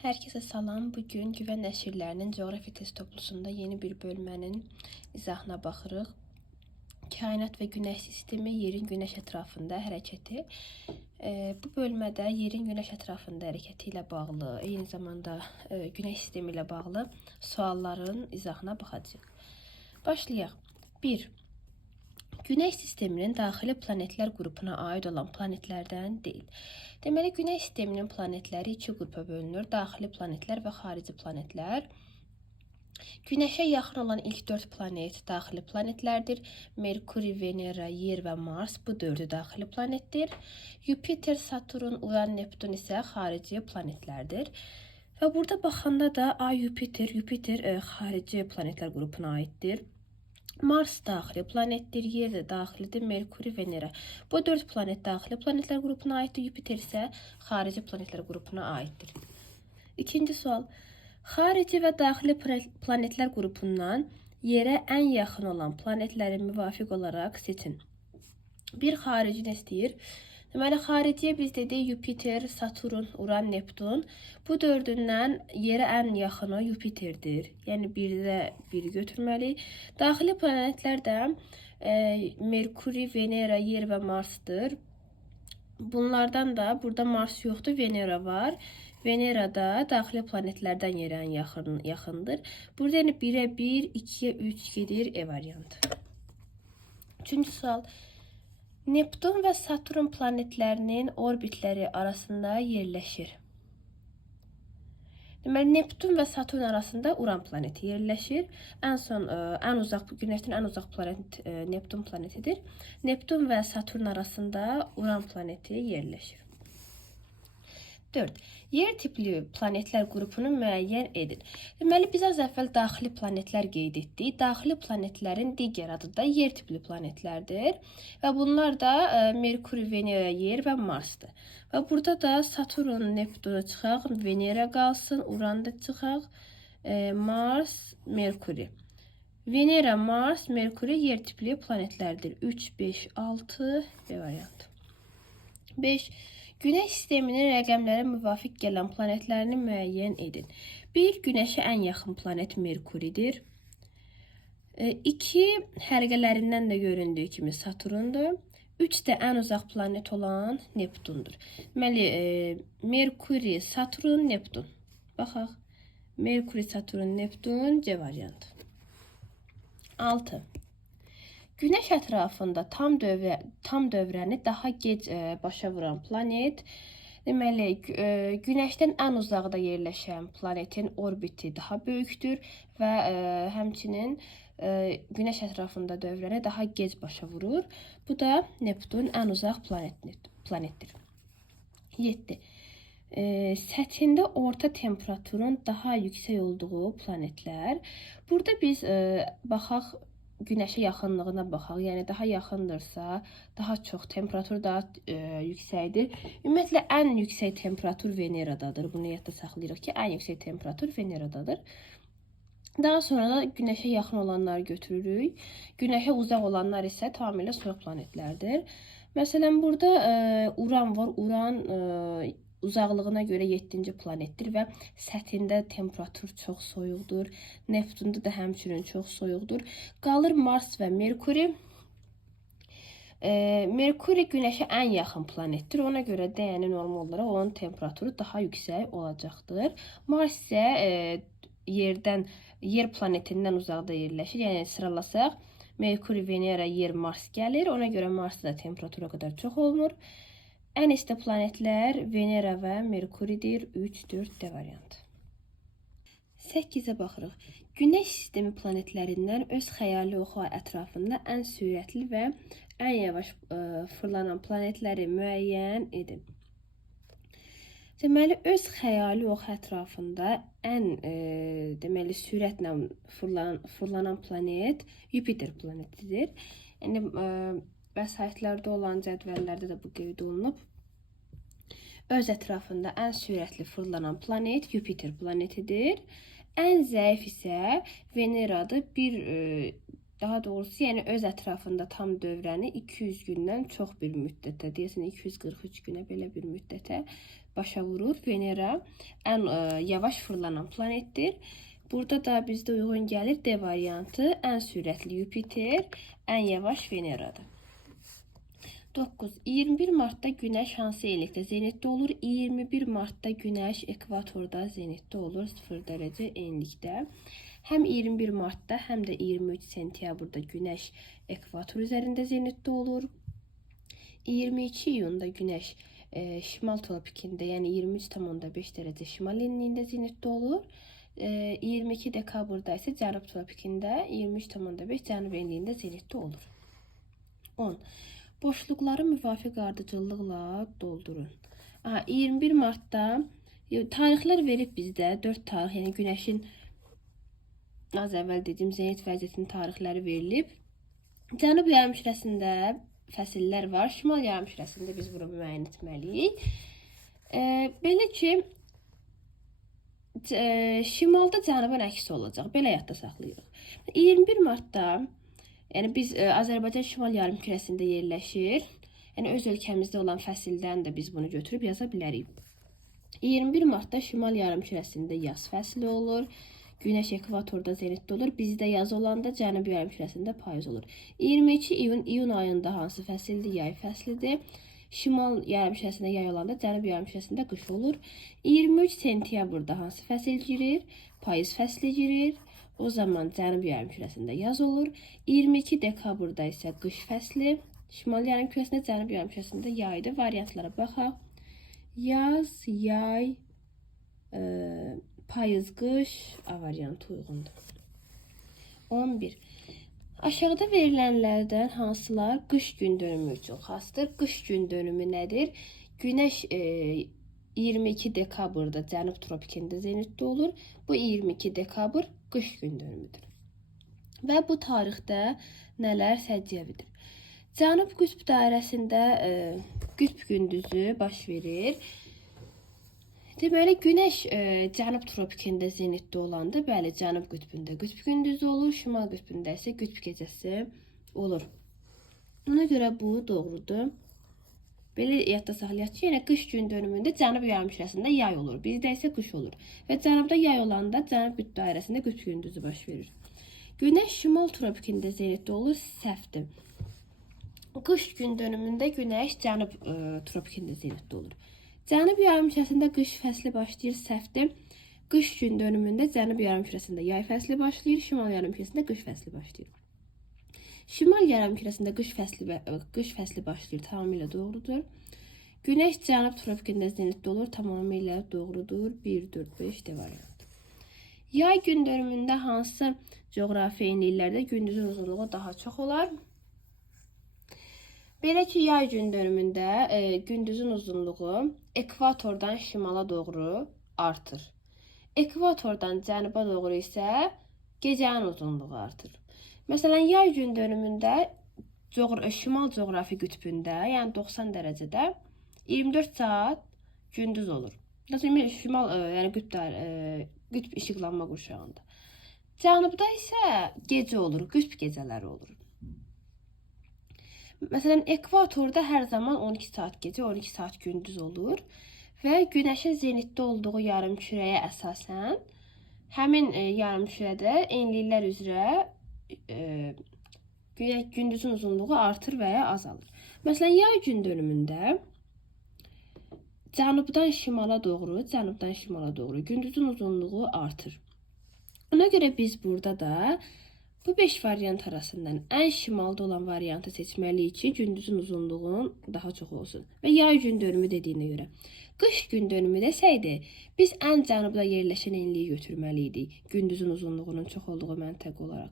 Herkese salam. Bugün Güvən nəşrlərinin coğrafiya test toplusunda yeni bir bölmənin izahına baxırıq. Kainat və Günəş sistemi, yerin Günəş ətrafında hərəkəti. Bu bölmədə yerin Günəş ətrafında hərəkəti ilə bağlı, eyni zamanda Günəş sistemi ilə bağlı sualların izahına baxacağıq. Başlayaq. 1. Günəş sisteminin daxili planetlər qrupuna aid olan planetlərdən deyil. Deməli, Günəş sisteminin planetləri iki qrupa bölünür. Daxili planetlər və xarici planetlər. Günəşə yaxın olan ilk 4 planet daxili planetlərdir. Merkuri, Venera, Yer və Mars bu 4-ü daxili planetdir. Yupiter, Saturn, Uran, Neptun isə xarici planetlərdir. Və burada baxanda da Ay, Yupiter xarici planetlər qrupuna aiddir. Mars daxili planetdir, Yer də daxilidir, Merkuri, Venera. Bu 4 planet daxili planetlər qrupuna aiddir, Yupiter isə xarici planetlər qrupuna aiddir. İkinci sual. Xarici və daxili planetlər qrupundan Yerə ən yaxın olan planetləri müvafiq olaraq seçin. Bir xarici nə istəyir? Deməli, xariciyə biz dedik Yupiter, Saturn, Uran, Neptun. Bu dördündən yerə ən yaxını Yupiterdir. Yəni, birdə biri götürməliyik. Daxili planetlər də Merkuri, Venera, Yer və Marsdır. Bunlardan da burada Mars yoxdur, Venera var. Venera da daxili planetlərdən yerə ən yaxındır. Burada yəni 1-ə 1, 2-yə 3 gedir E variantı. Üçüncü sual. Neptun və Saturn planetlərinin orbitləri arasında yerləşir. Deməli, Neptun və Saturn arasında Uran planeti yerləşir. Günəşdən ən uzaq planet Neptun planetidir. Neptun və Saturn arasında Uran planeti yerləşir. 4. Yer tipli planetlər qrupunu müəyyən edin. Deməli, biz az əvvəl daxili planetlər qeyd etdik. Daxili planetlərin digər adı da yer tipli planetlərdir. Və bunlar da Merkuri, Venera, Yer və Marsdır. Və burada da Saturn, Neptunu çıxaq, Venera qalsın, Uran da çıxaq, Mars, Merkuri. Venera, Mars, Merkuri yer tipli planetlərdir. 3, 5, 6 B variantı. 5. Günəş sisteminin rəqəmlərə müvafiq gələn planetlərini müəyyən edin. 1. Günəşə ən yaxın planet Merkuridir. 2. Hərqələrindən də göründüyü kimi Saturndur. 3 də ən uzaq planet olan Neptundur. Deməli, Merkuri, Saturn, Neptun. Baxaq. Merkuri, Saturn, Neptun C variantı. 6. Günəş ətrafında tam dövrəni daha gec başa vuran planet. Deməli, Günəşdən ən uzaqda yerləşən planetin orbiti daha böyükdür və həmçinin Günəş ətrafında dövrəni daha gec başa vurur. Bu da Neptun ən uzaq planetdir. 7. Səthində orta temperaturun daha yüksək olduğu planetlər. Burada biz baxaq, Günəşə yaxınlığına baxaq. Yəni, daha yaxındırsa, daha çox temperatur daha yüksəkdir. Ümumiyyətlə, ən yüksək temperatur Veneradadır. Bunu yadda saxlayırıq ki, ən yüksək temperatur Veneradadır. Daha sonra da Günəşə yaxın olanları götürürük. Günəşə uzaq olanlar isə tamamilə soyuq planetlərdir. Məsələn, burada Uran var. Uran uzaqlığına görə 7-ci planetdir və səthində temperatur çox soyuqdur. Neptunda da həmçinin çox soyuqdur. Qalır Mars və Merkuri. Merkuri Günəşə ən yaxın planetdir. Ona görə də yəni normal olaraq onun temperaturu daha yüksək olacaqdır. Mars isə Yer planetindən uzaqda yerləşir. Yəni sıralasaq Merkuri, Venera, Yer, Mars gəlir. Ona görə Marsda da temperatura qədər çox olmur. Ən isti planetlər Venera və Merkuridir. 3, 4 D variantı. 8-ə baxırıq. Günəş sistemi planetlərindən öz xəyali oxu ətrafında ən sürətli və ən yavaş fırlanan planetləri müəyyən edin. Deməli, öz xəyali oxu ətrafında ən sürətlə fırlanan planet Yupiter planetidir. Yəni, vəsaitlərdə olan cədvəllərdə də bu qeyd olunub. Öz ətrafında ən sürətli fırlanan planet Yupiter planetidir. Ən zəif isə Veneradır. Daha doğrusu, yəni öz ətrafında tam dövrəni 200 gündən çox bir müddətə, deyəsən 243 günə belə bir müddətə başa vurur. Venera ən yavaş fırlanan planetdir. Burada da bizdə uyğun gəlir D variantı. Ən sürətli Yupiter, ən yavaş Veneradır. 9. 21 martda Günəş hansı enlikdə zenitdə olur? 21 martda Günəş ekvatorda zenitdə olur, 0 dərəcə enlikdə. Həm 21 martda, həm də 23 sentyabrda Günəş ekvator üzərində zenitdə olur. 22 iyunda Günəş şimal tropikində, yəni 23,5 dərəcə şimal enliyində zenitdə olur. 22 dekabrda isə cənub tropikində 23,5 cənub enliyində zenitdə olur. 10. Boşluqları müvafiq ardıcıllıqla doldurun. 21 martda tarixlər verib bizdə 4 tarix, yəni Günəşin az əvvəl dediyim zenit vəziyyətinin tarixləri verilib. Cənub yarımkürəsində fəsillər var. Şimal yarımkürəsində biz bunu müəyyən etməliyik. Belə ki, şimalda cənubun əksi olacaq. Belə yadda saxlayırıq. 21 martda, yəni biz Azərbaycan şimal yarımkürəsində yerləşir. Yəni öz ölkəmizdə olan fəsildən də biz bunu götürüb yaza bilərik. 21 martda şimal yarımkürəsində yaz fəsli olur. Günəş ekvatorda zenitdə olur. Bizdə yaz olanda cənub yarımkürəsində payız olur. 22 iyun ayında hansı fəsildir? Yay fəslidir. Şimal yarımkürəsində yay olanda cənub yarımkürəsində qış olur. 23 sentyabrda hansı fəsil girir? Payız fəsli girir. O zaman cənub yarımkürəsində yaz olur. 22 dekabrda isə qış fəsli. Şimal yarımkürəsində, cənub yarımkürəsində yaydır. Variantlara baxaq. Yaz, yay, payız, qış A variantı uyğundur. 11. Aşağıda verilənlərdən hansılar qış gün dönümü üçün xasdır? Qış gün dönümü nədir? Günəş 22 dekabrda cənub tropikində zenitdə olur. Bu 22 dekabr qış gün dönümüdür. Və bu tarixdə nələr səciyyəvidir? Cənub qütb dairəsində qütb gündüzü baş verir. Deməli, Günəş cənub tropikində zenitdə olanda, bəli, cənub qütbündə qütb gündüzü olur, şimal qütbündə isə qütb gecəsi olur. Ona görə bu doğrudur. Belə yadda saxlayaq ki, yəni qış gün dönümündə cənub yarımkürəsində yay olur, bizdə isə qış olur. Və cənubda yay olanda cənub qütb dairəsində qütb gündüzü baş verir. Günəş şimal tropikində zenitdə olur, səhvdir. Qış gün dönümündə Günəş cənub tropikində zenitdə olur. Cənub yarımkürəsində qış fəsli başlayır, səhvdir. Qış gün dönümündə cənub yarımkürəsində yay fəsli başlayır, şimal yarımkürəsində qış fəsli başlayır. Şimal yarımkürəsində qış fəsli başlayır, tamamilə doğrudur. Günəş cənub tropikində zenitdə olur, tamamilə doğrudur. 1, 4, 5 D variantı. Yay gün dönümündə hansı coğrafi enliklərdə gündüzün uzunluğu daha çox olar? Belə ki, yay gün dönümündə gündüzün uzunluğu ekvatordan şimala doğru artır. Ekvatordan cənuba doğru isə gecənin uzunluğu artır. Məsələn, yay gün dönümündə şimal coğrafi qütbündə, yəni 90 dərəcədə 24 saat gündüz olur. Şimal, yəni qütb işıqlanma qurşağında. Cənubda isə gecə olur, qütb gecələri olur. Məsələn, ekvatorda hər zaman 12 saat gecə, 12 saat gündüz olur və Günəşin zenitdə olduğu yarımkürəyə əsasən həmin yarımkürədə enliklər üzrə gündüzün uzunluğu artır və ya azalır. Məsələn, yay gün dönümündə cənubdan şimala doğru gündüzün uzunluğu artır. Ona görə biz burada da bu 5 variant arasından ən şimalda olan variantı seçməliyik ki, gündüzün uzunluğunun daha çox olsun. Və yay gün dönümü dediyinə görə. Qış gün dönümü desəydi, biz ən cənubda yerləşən enliyi götürməliydik, gündüzün uzunluğunun çox olduğu məntəq olaraq.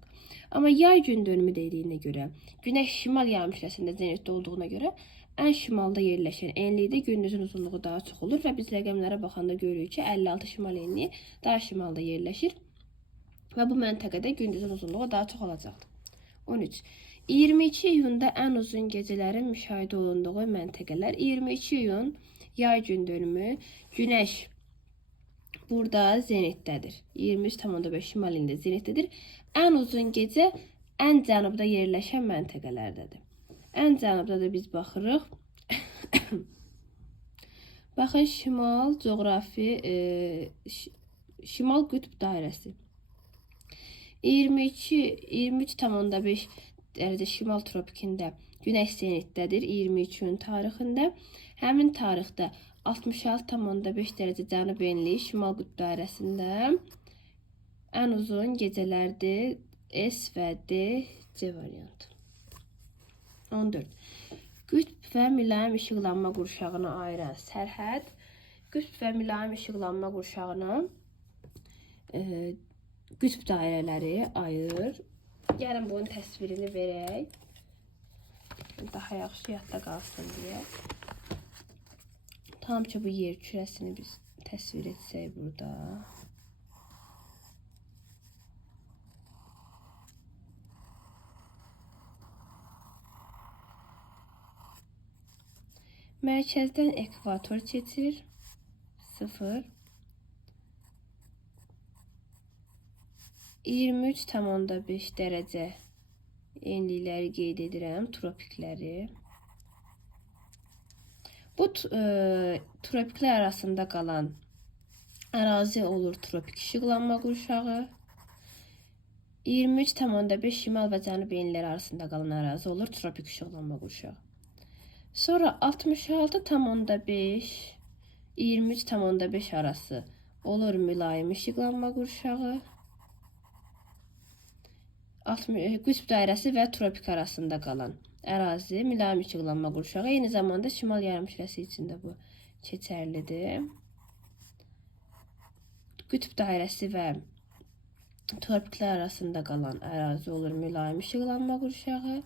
Amma yay gün dönümü dediyinə görə, Günəş şimal yarımkürəsində zenitdə olduğuna görə, ən şimalda yerləşən enlikdə gündüzün uzunluğu daha çox olur və biz rəqəmlərə baxanda görürük ki, 56 şimal enliyi daha şimalda yerləşir. Və bu məntəqədə gündüzün uzunluğu daha çox olacaqdır. 13. 22 iyunda ən uzun gecələrin müşahidə olunduğu məntəqələr. 22 iyun yay gün dönümü. Günəş burada zenitdədir. 23,5 şimal enliyində zenitdədir. Ən uzun gecə ən cənubda yerləşən məntəqələrdədir. Ən cənubda da biz baxırıq. Baxın, şimal coğrafi, şimal qütb dairəsi. 23,5 dərəcə şimal tropikində günəş zenitdədir 23-ün tarixində. Həmin tarixdə 66,5 dərəcə cənub enli şimal qütb dairəsində ən uzun gecələrdir. S və D, C variantı. 14. Qütb və mülayim işıqlanma qurşağını ayıran sərhəd. Qütb və mülayim işıqlanma qurşağını qütb dairələri ayırır. Gəlin bunun təsvirini verək. Daha yaxşı yadda qalsın deyə. Tam ki bu yer kürəsini biz təsvir etsək burada. Mərkəzdən ekvator keçir. 0. 23,5 dərəcə enlikləri qeyd edirəm, tropikləri. Bu tropiklər arasında qalan ərazi olur tropik işıqlanma qurşağı. 23,5 şimal və cənub enlikləri arasında qalan ərazi olur tropik işıqlanma qurşağı. Sonra 66,5 23,5 arası olur mülayim işıqlanma qurşağı. Qütb dairəsi və tropik arasında qalan ərazi mülayim işıqlanma qurşağı. Eyni zamanda şimal yarımkürəsi içində bu keçərlidir. Qütb dairəsi və tropiklər arasında qalan ərazi olur mülayim işıqlanma qurşağı.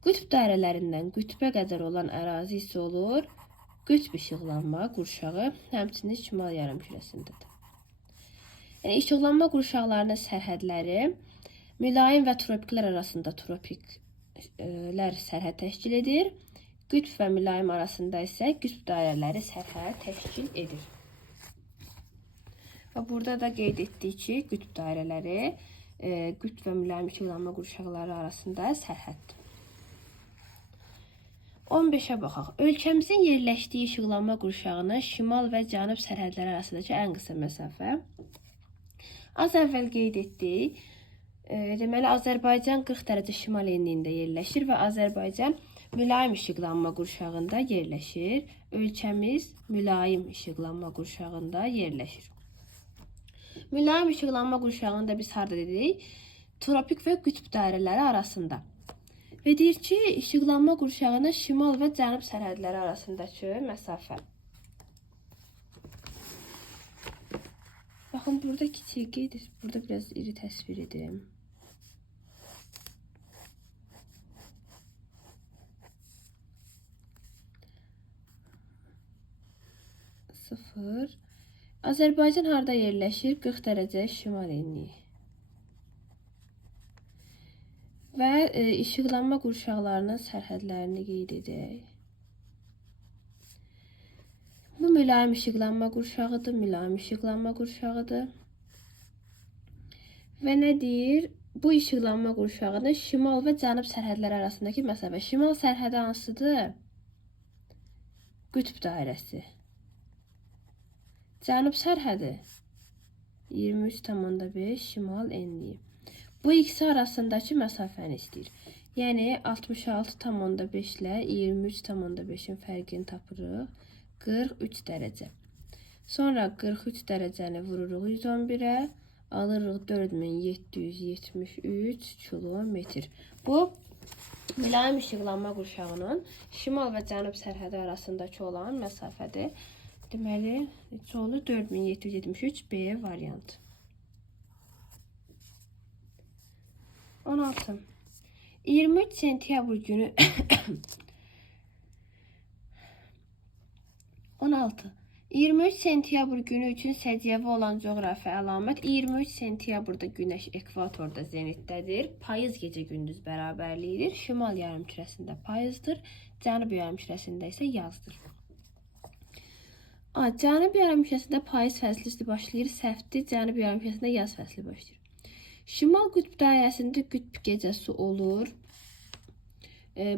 Qütb dairələrindən qütbə qədər olan ərazi isə olur qütb işıqlanma qurşağı, həmçinin şimal yarımkürəsindədir. Yəni işıqlanma qurşaqlarının sərhədləri mülayim və tropiklər arasında tropiklər sərhəd təşkil edir. Qütb və mülayim arasında isə qütb dairələri sərhəd təşkil edir. Və burada da qeyd etdik ki, qütb dairələri qütb və mülayim işıqlanma qurşaqları arasında sərhəddir. 15-ə baxaq. Ölkəmizin yerləşdiyi işıqlanma qurşağının şimal və cənub sərhədləri arasındakı ən qısa məsafə. Az əvvəl qeyd etdik. Deməli, Azərbaycan 40 dərəcə şimal enliyində yerləşir və Azərbaycan mülayim işıqlanma qurşağında yerləşir. Ölkəmiz mülayim işıqlanma qurşağında yerləşir. Mülayim işıqlanma qurşağında biz harda dedik? Tropik və qütb dairələri arasında. Və deyir ki, işıqlanma qurşağının şimal və cənub sərhədləri arasındakı məsafə. Baxın, burada kiçik qeyd edir. Burada biraz iri təsvir edim. 0. Azərbaycan harda yerləşir? 40 dərəcə şimal enliyi. Və işıqlanma qurşaqlarının sərhədlərini qeyd edək. Bu mülayim işıqlanma qurşağıdır, mülayim işıqlanma qurşağıdır. Və nə deyir? Bu işıqlanma qurşağının şimal və cənub sərhədləri arasındakı məsafə. Şimal sərhədi hansıdır? Qütb dairəsi. Cənub sərhədi 23,5 şimal enliyi. Bu ikisi arasındakı məsafəni istəyir. Yəni 66,5 ilə 23,5-in fərqini tapırıq. 43 dərəcə. Sonra 43 dərəcəni vururuq 111-ə. Alırıq 4773 kilometr. Bu mülayim işıqlanma qurşağının şimal və cənub sərhədi arasındakı olan məsafədir. Deməli, neçə olur? 4773 B variantı. 16. 23 sentyabr günü 16. 23 sentyabr günü üçün səciyyəvi olan coğrafi əlamət 23 sentyabrda günəş ekvatorda zenitdədir. Payız gecə gündüz bərabərliyidir. Şimal yarımkürəsində payızdır. Cənub yarımkürəsində isə yazdır. Cənub yarımkürəsində payız fəsli başlayır. Səhvdir. Cənub yarımkürəsində yaz fəsli başlayır. Şimal qütb dairəsində qütb gecəsi olur.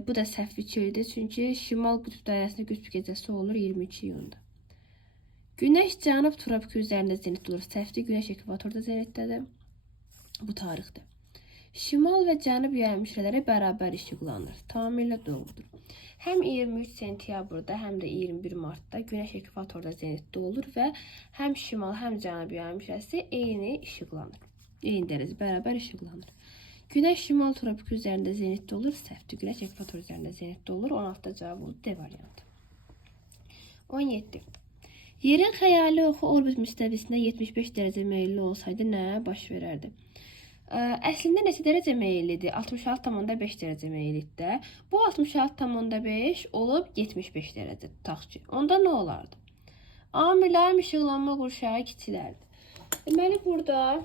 Bu da səhv fikirdir. Çünki şimal qütb dairəsində qütb gecəsi olur 22 iyunda. Günəş cənub tropiki üzərində zenit olur. Səhvdir. Günəş ekvatorda zenitdədir. Bu tarixdə. Şimal və cənub yay hüceyrələri bərabər işıqlanır. Tamamilə doğrudur. Həm 23 sentyabrda, həm də 21 martda Günəş ekvatorda zenitdə olur və həm şimal, həm cənub yay hüceyrəsi eyni işıqlanır. Eyni dərəcə bərabər işıqlanır. Günəş şimal tropiki üzərində zenitdə olur. Səhvdir. Günəş ekvator üzərində zenitdə olur. 16-da cavab oldu. D variantı. 17. Yerin xəyali oxu orbit müstəvisinə 75 dərəcə meyilli olsaydı nə baş verərdi? Əslində neçə dərəcə meyillidir? 66,5 dərəcə meyillidir. Bu 66,5 olub 75 dərəcə tutaq ki. Onda nə olardı? A mülayim işıqlanma qurşağı kiçilərdi. Deməli burada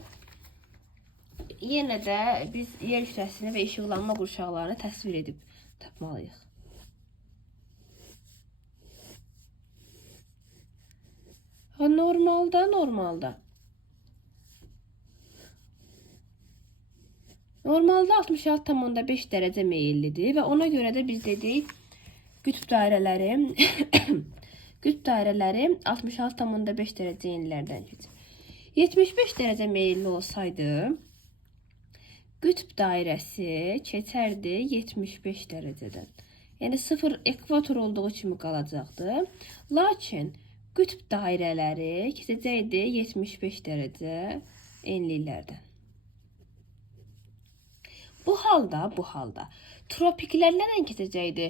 yenə də biz yer kütləsini və işıqlanma qurşaqlarını təsvir edib tapmalıyıq. Normalda 66,5 dərəcə meyillidir və ona görə də biz dedik qütb dairələri qütb dairələri 66,5 dərəcə enlilərdən keçir. 75 dərəcə meyilli olsaydı qütb dairəsi keçərdi 75 dərəcədən. Yəni 0 ekvator olduğu kimi qalacaqdı. Lakin qütb dairələri keçəcəkdi 75 dərəcə enliklərdən. Bu halda tropiklər nədən keçəcəkdi?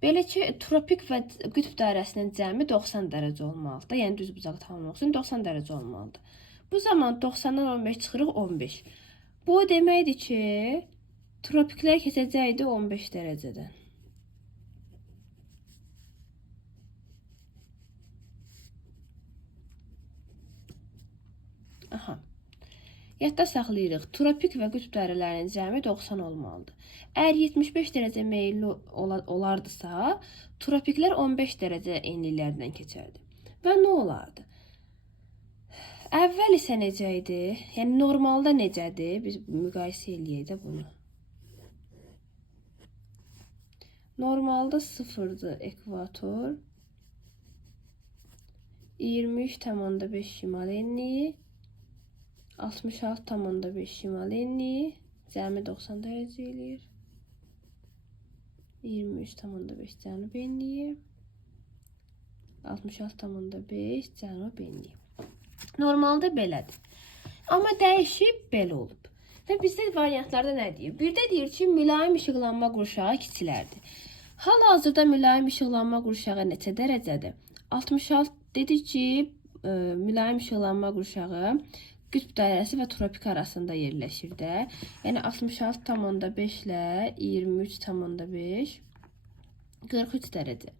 Belə ki, tropik və qütb dairəsinin cəmi 90 dərəcə olmalıdır. Yəni düz bucağı tamamlamaq üçün 90 dərəcə olmalıdır. Bu zaman 90-dan 15 çıxırıq 15. Bu deməkdir ki, tropiklər keçəcəkdi 15 dərəcədən. Aha. Yadda saxlayırıq. Tropik və qütb dairələrinin cəmi 90 olmalıdır. Əgər 75 dərəcə meyilli olardısa, tropiklər 15 dərəcə enliklərdən keçərdi. Və nə olardı? Əvvəl isə necə idi? Yəni normalda necədir? Biz müqayisə eləyək də bunu. Normalda 0'dır ekvator. 23,5 şimal enliyi. 66,5 şimal enliyi. Cəmi 90 dərəcə eləyir. 23,5 cənub enliyi. 66,5 cənub enliyi. Normalda belədir. Amma dəyişib belə olub. Və bizdə variantlarda nə deyir? Birdə deyir ki, mülayim işıqlanma qurşağı kiçilərdir. Hal-hazırda mülayim işıqlanma qurşağı neçə dərəcədir? 66 dedik ki, mülayim işıqlanma qurşağı qütb dairəsi və tropik arasında yerləşir də. Yəni 66,5 ilə 23,5 43 dərəcə.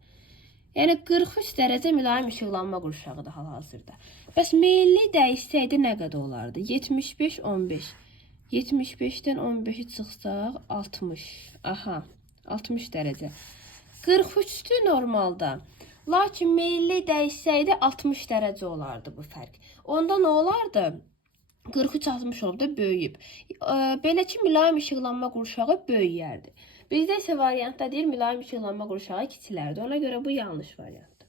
Yəni 43 dərəcə mülayim işıqlanma qurşağıdır hal-hazırda. Bəs meyilli dəyişsəydi nə qədər olardı? 75 15. 75-dən 15-i çıxsaq 60. Aha, 60 dərəcə. 43-dür normalda. Lakin meyilli dəyişsəydi 60 dərəcə olardı bu fərq. Onda nə olardı? 43 60 olub da böyüyüb. Belə ki, mülayim işıqlanma qurşağı böyüyərdi. Bizdə isə variantda deyir, mülayim işıqlanma qurşağı kiçilərdi. Ona görə bu yanlış variantdır.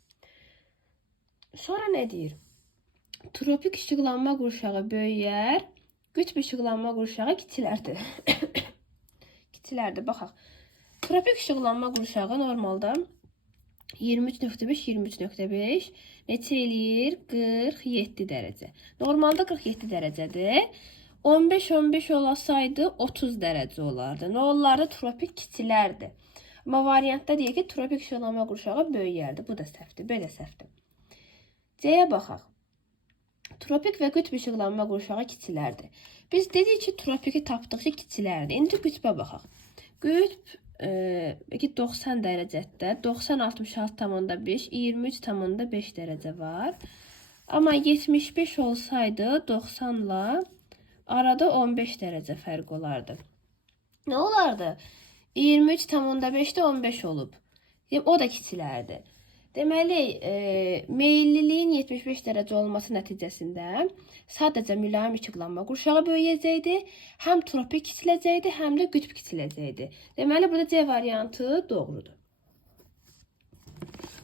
Sonra nə deyir? Tropik işıqlanma qurşağı böyüyər, qütb işıqlanma qurşağı kiçilərdi. Kiçilərdi, baxaq. Tropik işıqlanma qurşağı normalda 23,5 neçə eləyir? 47 dərəcə. Normalda 47 dərəcədir. 15 olasaydı 30 dərəcə olardı. Nə olardı? Tropik kiçilərdi. Amma variantda deyir ki, tropik işıqlanma qurşağı böyüyərdi. Bu da səhvdir, belə səhvdir. C-yə baxaq. Tropik və qütb işıqlanma qurşağı kiçilərdi. Biz dedik ki, tropiki tapdıq ki, kiçilərdi. İndi qütbə baxaq. Qütb 90 dərəcədə 90,66,5 23,5 dərəcə var. Amma 75 olsaydı 90 ilə arada 15 dərəcə fərq olardı. Nə olardı? 23,5'də 15 olub. O da kiçilərdi. Deməli, meyilliliyin 75 dərəcə olması nəticəsində sadəcə mülayim işıqlanma qurşağı böyüyəcəkdi, həm tropik kiçiləcəkdi, həm də qütb kiçiləcəkdi. Deməli, burada C variantı doğrudur.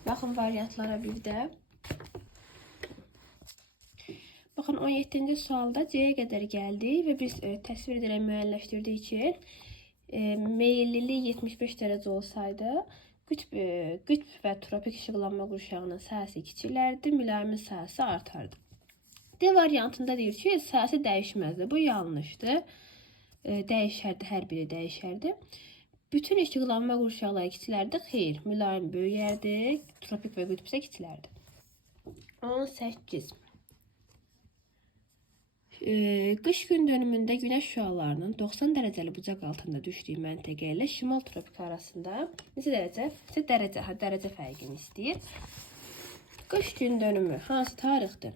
Baxın variantlara bir də. Baxın 17-ci sualda C-yə qədər gəldik və biz təsvir edərək müəyyənləşdirdik ki, meyillilik 75 dərəcə olsaydı, qütb və tropik işıqlanma qurşağının sahəsi kiçilərdi, mülayimin sahəsi artardı. D variantında deyir ki, sahəsi dəyişməzdi. Bu yanlışdır. Dəyişərdi, hər biri dəyişərdi. Bütün işıqlanma qurşaqları kiçilərdi. Xeyr, mülayim böyüyərdi, tropik və qütb isə kiçilərdi. 18. Qış gün dönümündə günəş şüalarının 90 dərəcəli bucaq altında düşdüyü məntəqə ilə şimal tropiki arasında neçə dərəcə? Dərəcə fərqini istəyir. Qış gün dönümü hansı tarixdir?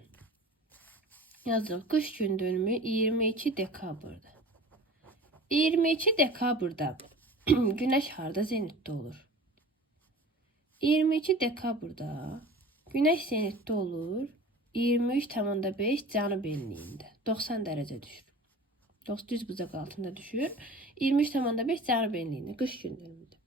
Yazırıq. Qış gün dönümü 22 dekabrdır. 22 dekabrda günəş harda zenitdə olur? 22 dekabrda günəş zenitdə olur 23,5 cənub enliyində. 90 dərəcə düşür. Düz bucaq altında düşür. 23,5 cənub enliyində. Qış gün dönümüdür.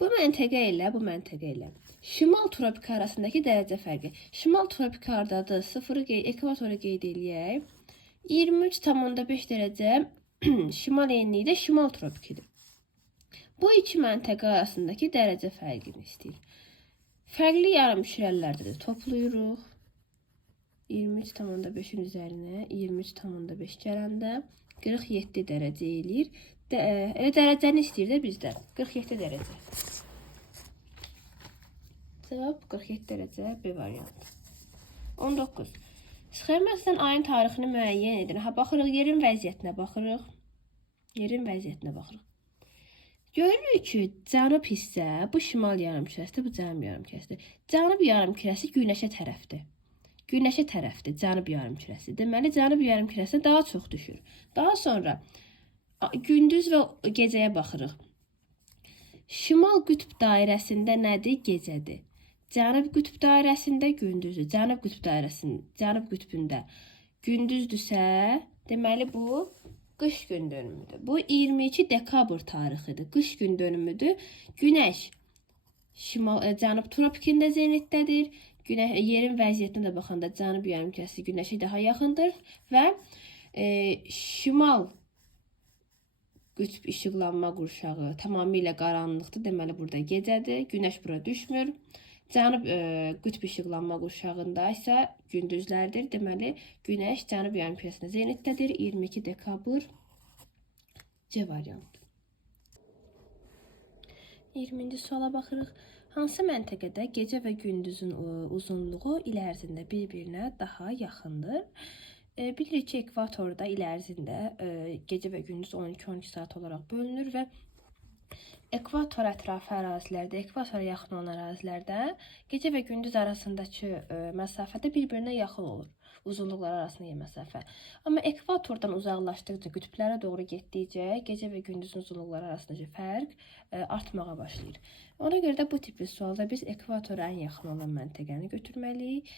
Bu məntəqə ilə şimal tropiki arasındakı dərəcə fərqi. Şimal tropiki hardadır? Ekvatoru qeyd eləyək. 23,5 dərəcə şimal enliyi də şimal tropikidir. Bu iki məntəqə arasındakı dərəcə fərqini istəyir. Fərqli yarımkürələrdə də toplayırıq. 23,5-in üzərinə 23,5 gələndə 47 dərəcə eləyir. Elə dərəcəni istəyir də bizdə. 47 dərəcə. Cavab 47 dərəcə B variantı. 19. Sxemasından ayın tarixini müəyyən edin. Baxırıq, yerin vəziyyətinə baxırıq. Görürük ki, cənub hissə bu şimal yarımkürəsidir, bu cənub yarımkürəsidir. Cənub yarımkürəsi günəşə tərəfdir. Cənub yarımkürəsi. Deməli, cənub yarımkürəsinə daha çox düşür. Daha sonra gündüz və gecəyə baxırıq. Şimal qütb dairəsində nədir? Gecədir. Cənub qütb dairəsində gündüzdür. Cənub qütbündə gündüzdürsə, deməli bu qış gün dönümüdür. Bu 22 dekabr tarixidir. Qış gün dönümüdür. Günəş cənub tropikində zenitdədir. Yerin vəziyyətinə də baxanda cənub yarımkürəsi günəşə daha yaxındır və şimal qütb işıqlanma qurşağı tamamilə qaranlıqdır. Deməli, burada gecədir. Günəş bura düşmür. Cənub qütb işıqlanma qurşağında isə gündüzlərdir. Deməli, günəş cənub yarımkürəsində zenitdədir. 22 dekabr C variantı. 20-ci suala baxırıq. Hansı məntəqədə gecə və gündüzün uzunluğu il ərzində bir-birinə daha yaxındır? Bilirik ki, ekvatorda il ərzində gecə və gündüz 12-12 saat olaraq bölünür və ekvator ətrafı ərazilərdə, ekvatora yaxın olan ərazilərdə gecə və gündüz arasındakı məsafədə bir-birinə yaxın olur. Uzunluqlar arasındakı məsafə. Amma ekvatordan uzaqlaşdıqca, qütblərə doğru getdikcə gecə və gündüzün uzunluqları arasındakı fərq artmağa başlayır. Ona görə də bu tipli sualda biz ekvatora ən yaxın olan məntəqəni götürməliyik.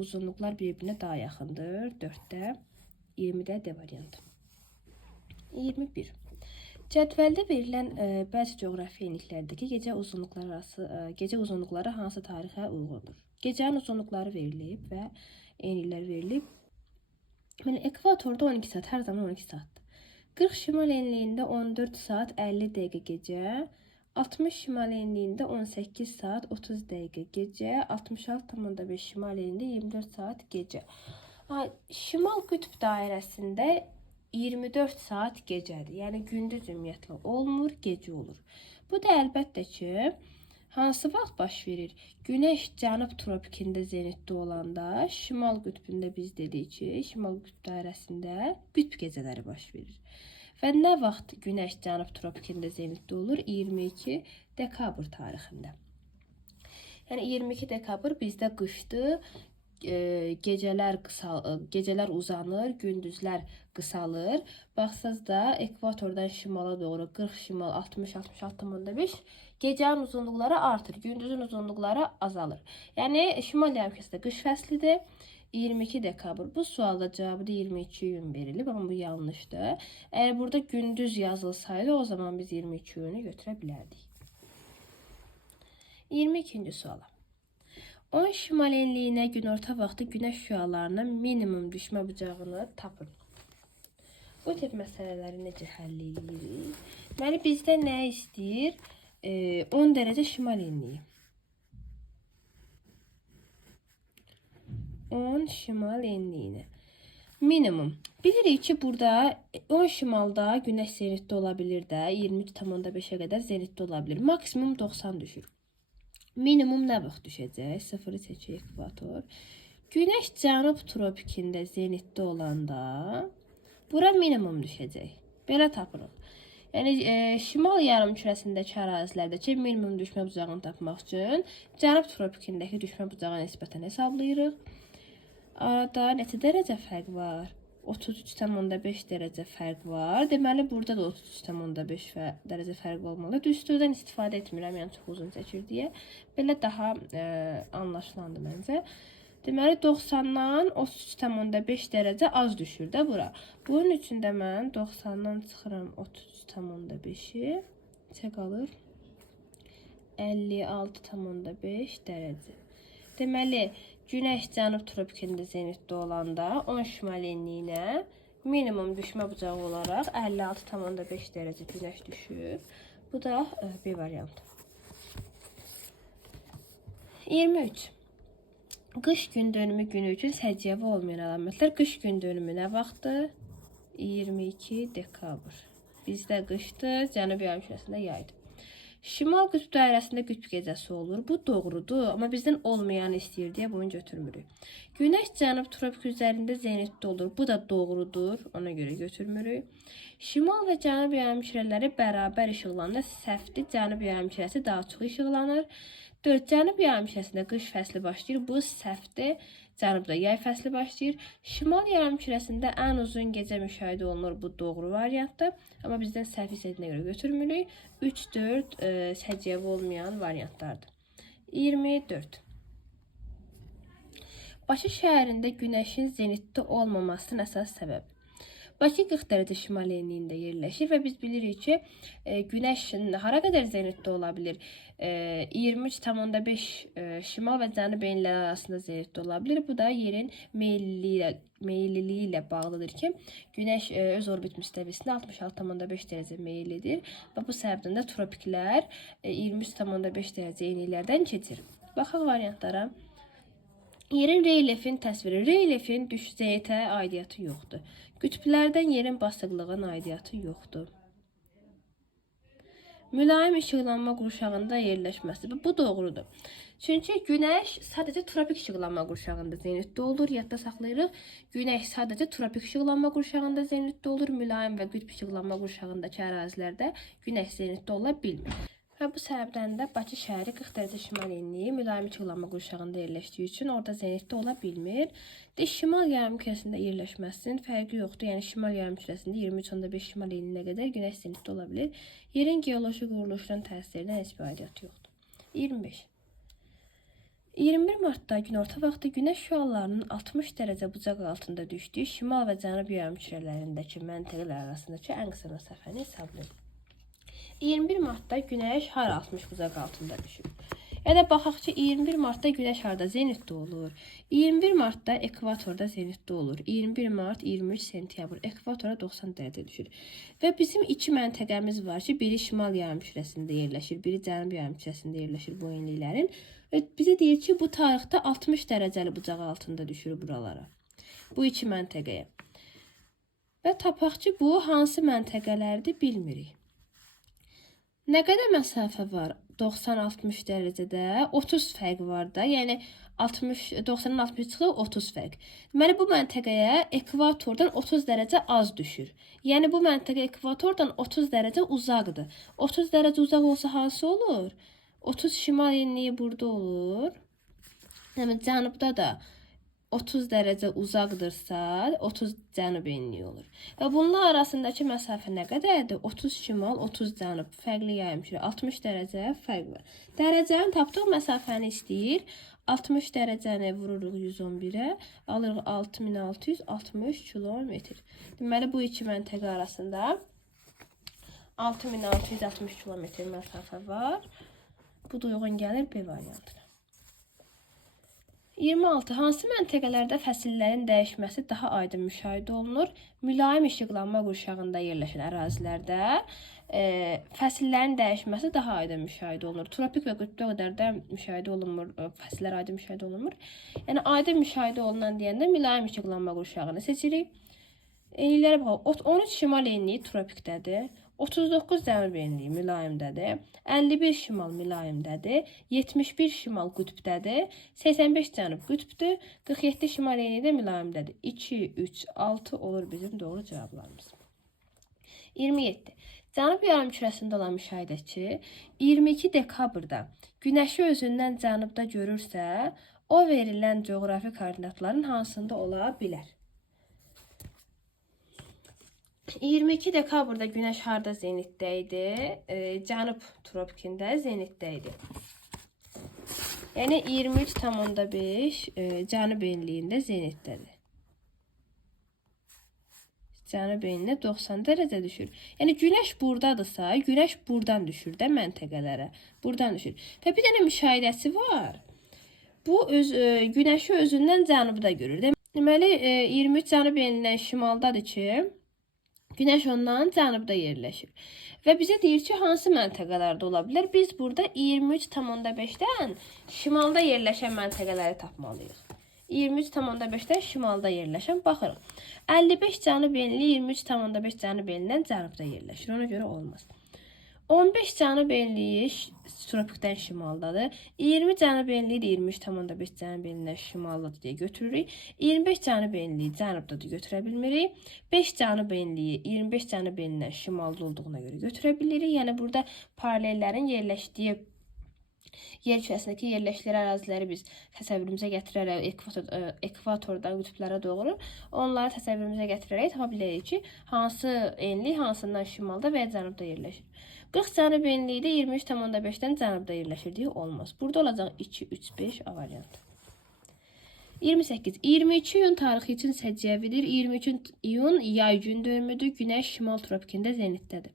Uzunluqlar bir-birinə daha yaxındır. 4-də, 20-də D variantı. 21. Cədvəldə verilən bəzi coğrafi enliklərdəki gecə uzunluqları hansı tarixə uyğundur? Gecənin uzunluqları verilib və enliklər verilib. Ekvatorda 12 saat, hər zaman 12 saatdır. 40 şimal enliyində 14 saat 50 dəqiqə gecə, 60 şimal enliyində 18 saat 30 dəqiqə gecə, 66,5 şimal enliyində 24 saat gecə. Şimal qütb dairəsində 24 saat gecədir. Yəni gündüz ümumiyyətlə olmur, gecə olur. Bu da əlbəttə ki, hansı vaxt baş verir? Günəş cənub tropikində zenitdə olanda, şimal qütbündə biz dedik ki, şimal qütb dairəsində qütb gecələri baş verir. Və nə vaxt günəş cənub tropikində zenitdə olur? 22 dekabr tarixində. Yəni 22 dekabr bizdə qışdır. Gecələr uzanır, gündüzlər qısalır. Baxsaz da ekvatordan şimala doğru 40 şimal 60-66,5 gecənin uzunluqları artır, gündüzün uzunluqları azalır. Yəni şimal yarımkürəsində qış fəslidir. 22 dekabr. Bu sualda cavabı da 22 iyun verilib, amma bu yanlışdır. Əgər burada gündüz yazılsaydı, o zaman biz 22 iyunu götürə bilərdik. 22-ci suala. 10 şimal enliyinə günorta vaxtı günəş şüalarının minimum düşmə bucağını tapın. Bu tip məsələləri necə həll edirik? Deməli, bizdə nə istəyir? 10 dərəcə şimal enliyi. 10 şimal enliyinə. Minimum. Bilirik ki, burada 10 şimalda günəş zenitdə ola bilir də, 23,5-ə qədər zenitdə ola bilir. Maksimum 90 düşür. Minimum nə vaxt düşəcək? 0-ı seçək ekvator. Günəş cənub tropikində zenitdə olanda bura minimum düşəcək. Belə tapırıq. Yəni, şimal yarımkürəsindəki ərazilərdəki minimum düşmə bucağını tapmaq üçün cənub tropikindəki düşmə bucağı nisbətən hesablayırıq. Arada neçə dərəcə fərq var? 33,5 dərəcə fərq var. Deməli, burada da 33,5 dərəcə fərq olmalı. Düsturdan istifadə etmirəm, yəni çox uzun çəkir deyə. Belə daha anlaşılandı məncə. Deməli, 90-dan 33,5 dərəcə az düşür də bura. Bunun üçün də mən 90-dan çıxıram 33,5-i. Neçə qalır? 56,5 dərəcə. Deməli, günəş cənub tropikində zenitdə olanda 10 şimal enliyinə minimum düşmə bucağı olaraq 56,5 dərəcə günəş düşür. Bu da bir variant. 23. Qış gündönümü günü üçün səciyyəvi olmayan əlamətlər. Qış gündönümü nə vaxtdır? 22 dekabr. Bizdə qışdır, cənub yarımkürəsində yaydır. Şimal qütb dairəsində qütb gecəsi olur. Bu doğrudur, amma bizdən olmayanı istəyir deyə bunu götürmürük. Günəş cənub tropik üzərində zenitdə olur. Bu da doğrudur, ona görə götürmürük. Şimal və cənub yarımkürələri bərabər işıqlanır. Səhvdir, cənub yarımkürəsi daha çox işıqlanır. 4. Cənub yarımkürəsində qış fəsli başlayır. Bu səhvdir. Cənubda yay fəsli başlayır. Şimal yarımkürəsində ən uzun gecə müşahidə olunur. Bu doğru variantdır. Amma bizdən səhv istədiyinə görə götürmürük. 3-4 səciyyəvi olmayan variantlardır. 24. Bakı şəhərində günəşin zenitdə olmamasının əsas səbəbi. Bakı 40 dərəcə şimal enliyində yerləşir və biz bilirik ki, günəşin hara qədər zenitdə ola bilir? 23,5 şimal və cənub enlilər arasında zenitdə ola bilir. Bu da yerin meyliliyi ilə bağlıdır ki, günəş öz orbit müstəvisində 66,5 dərəcə meyillidir və bu səbəbdən də tropiklər 23,5 dərəcə enliklərdən keçir. Baxaq variantlara. Yerin relyefin təsviri. Relyefin zenitə aidiyyatı yoxdur. Qütblərdən yerin basıqlığın aidiyyatı yoxdur. Mülayim işıqlanma qurşağında yerləşməsi. Bu doğrudur. Çünki günəş sadəcə tropik işıqlanma qurşağında zenitdə olur. Yadda saxlayırıq. Günəş sadəcə tropik işıqlanma qurşağında zenitdə olur. Mülayim və qütb işıqlanma qurşağındakı ərazilərdə günəş zenitdə ola bilmir. Və bu səbəbdən də Bakı şəhəri 40 dərəcə şimal enliyi mülayim işıqlanma qurşağında yerləşdiyi üçün orada zenitdə ola bilmir. Şimal yarımkürəsində yerləşməsinin fərqi yoxdur. Yəni şimal yarımkürəsində 23,5 şimal enliyinə qədər günəş zenitdə ola bilir. Yerin geoloji quruluşdan təsirinə heç bir aidiyyatı yoxdur. 25. 21 martda günorta vaxtı günəş şüalarının 60 dərəcə bucaq altında düşdüyü şimal və cənub yarımkürələrindəki məntəqələr arasındakı ən qısa məsafəni hesablayın. 21 martda günəş hara 60 bucaq altında düşür? Ya da baxaq ki, 21 martda günəş harda zenitdə olur? 21 martda ekvatorda zenitdə olur. 21 mart, 23 sentyabr ekvatora 90 dərəcə düşür. Və bizim iki məntəqəmiz var ki, biri şimal yarımkürəsində yerləşir, biri cənub yarımkürəsində yerləşir bu enliklərin. Və bizə deyir ki, bu tarixdə 60 dərəcəli bucaq altında düşür buralara. Bu iki məntəqəyə. Və tapaq ki, bu hansı məntəqələrdir bilmirik. Nə qədər məsafə var? 90-60 dərəcədə 30 fərq var da. Yəni 90-dan 60 çıxıb 30 fərq. Deməli, bu məntəqəyə ekvatordan 30 dərəcə az düşür. Yəni bu məntəqə ekvatordan 30 dərəcə uzaqdır. 30 dərəcə uzaq olsa hansı olur? 30 şimal enliyi burada olur. Yəni cənubda da 30 dərəcə uzaqdırsa, 30 cənub enliyi olur. Və bunlar arasındakı məsafə nə qədərdir? 30 şimal, 30 cənub. Fərqli yarımkürə. 60 dərəcə fərq var. Dərəcəni tapdıq, məsafəni istəyir. 60 dərəcəni vururuq 111-ə, alırıq 6660 kilometr. Deməli, bu iki məntəqə arasında 6660 kilometr məsafə var. Bu da uyğun gəlir B variantına. 26. Hansı məntəqələrdə fəsillərin dəyişməsi daha aydın müşahidə olunur? Mülayim işıqlanma qurşağında yerləşən ərazilərdə fəsillərin dəyişməsi daha aydın müşahidə olunur. Tropik və qütbdə o qədər də müşahidə olunmur, fəsillər aydın müşahidə olunmur. Yəni aydın müşahidə olunan deyəndə mülayim işıqlanma qurşağını seçirik. Enliklərə baxaq. 13 şimal enliyi tropikdədir. 39 cənub enliyi mülayimdədir. 51 şimal mülayimdədir. 71 şimal qütbdədir. 85 cənub qütbdür. 47 şimal enliyi də mülayimdədir. 2, 3, 6 olur bizim doğru cavablarımız. 27. Cənub yarımkürəsində olan müşahidəçi 22 dekabrda günəşi özündən cənubda görürsə, o verilən coğrafi koordinatların hansında ola bilər? 22 dekabrda günəş harda zenitdə idi? Cənub tropikində zenitdə idi. Yəni 23,5 cənub enliyində zenitdədir. Cənub enlinə 90 dərəcə düşür. Yəni günəş buradadırsa, günəş buradan düşür də məntəqələrə. Buradan düşür. Və bir dənə müşahidəsi var. Bu günəşi özündən cənubda görür. Deməli 23 cənub enlindən şimaldadır ki, Günəş ondan cənubda yerləşir. Və bizə deyir ki, hansı məntəqələrdə ola bilər? Biz burada 23,5-dən şimalda yerləşən məntəqələri tapmalıyıq. 23,5-dən şimalda yerləşən baxırıq. 55 cənub enliyi 23,5 cənub enliyindən cənubda yerləşir. Ona görə olmaz. 15 cənub enliyi tropikdən şimaldadır. 20 cənub enliyi də 23,5 cənub enliyindən şimaldadır deyə götürürük. 25 cənub enliyi cənubdadır götürə bilmirik. 5 cənub enliyi 25 cənub enliyindən şimalda olduğuna görə götürə bilirik. Yəni burada paralellərin yerləşdiyi yer kürəsindəki yerləşdikləri əraziləri biz təsəvvürümüzə gətirərək ekvatordan qütblərə doğru onları təsəvvürümüzə gətirərək tapa bilərik ki, hansı enlik hansından şimalda və ya cənubda yerləşir. 40 cənub enliyi də 23,5-dən cənubda yerləşirdiyi olmaz. Burada olacaq 2, 3, 5 A variantı. 28. 22 iyun tarixi üçün səciyyəvidir. 23 iyun yay gün dönümüdür. Günəş şimal tropikində zenitdədir.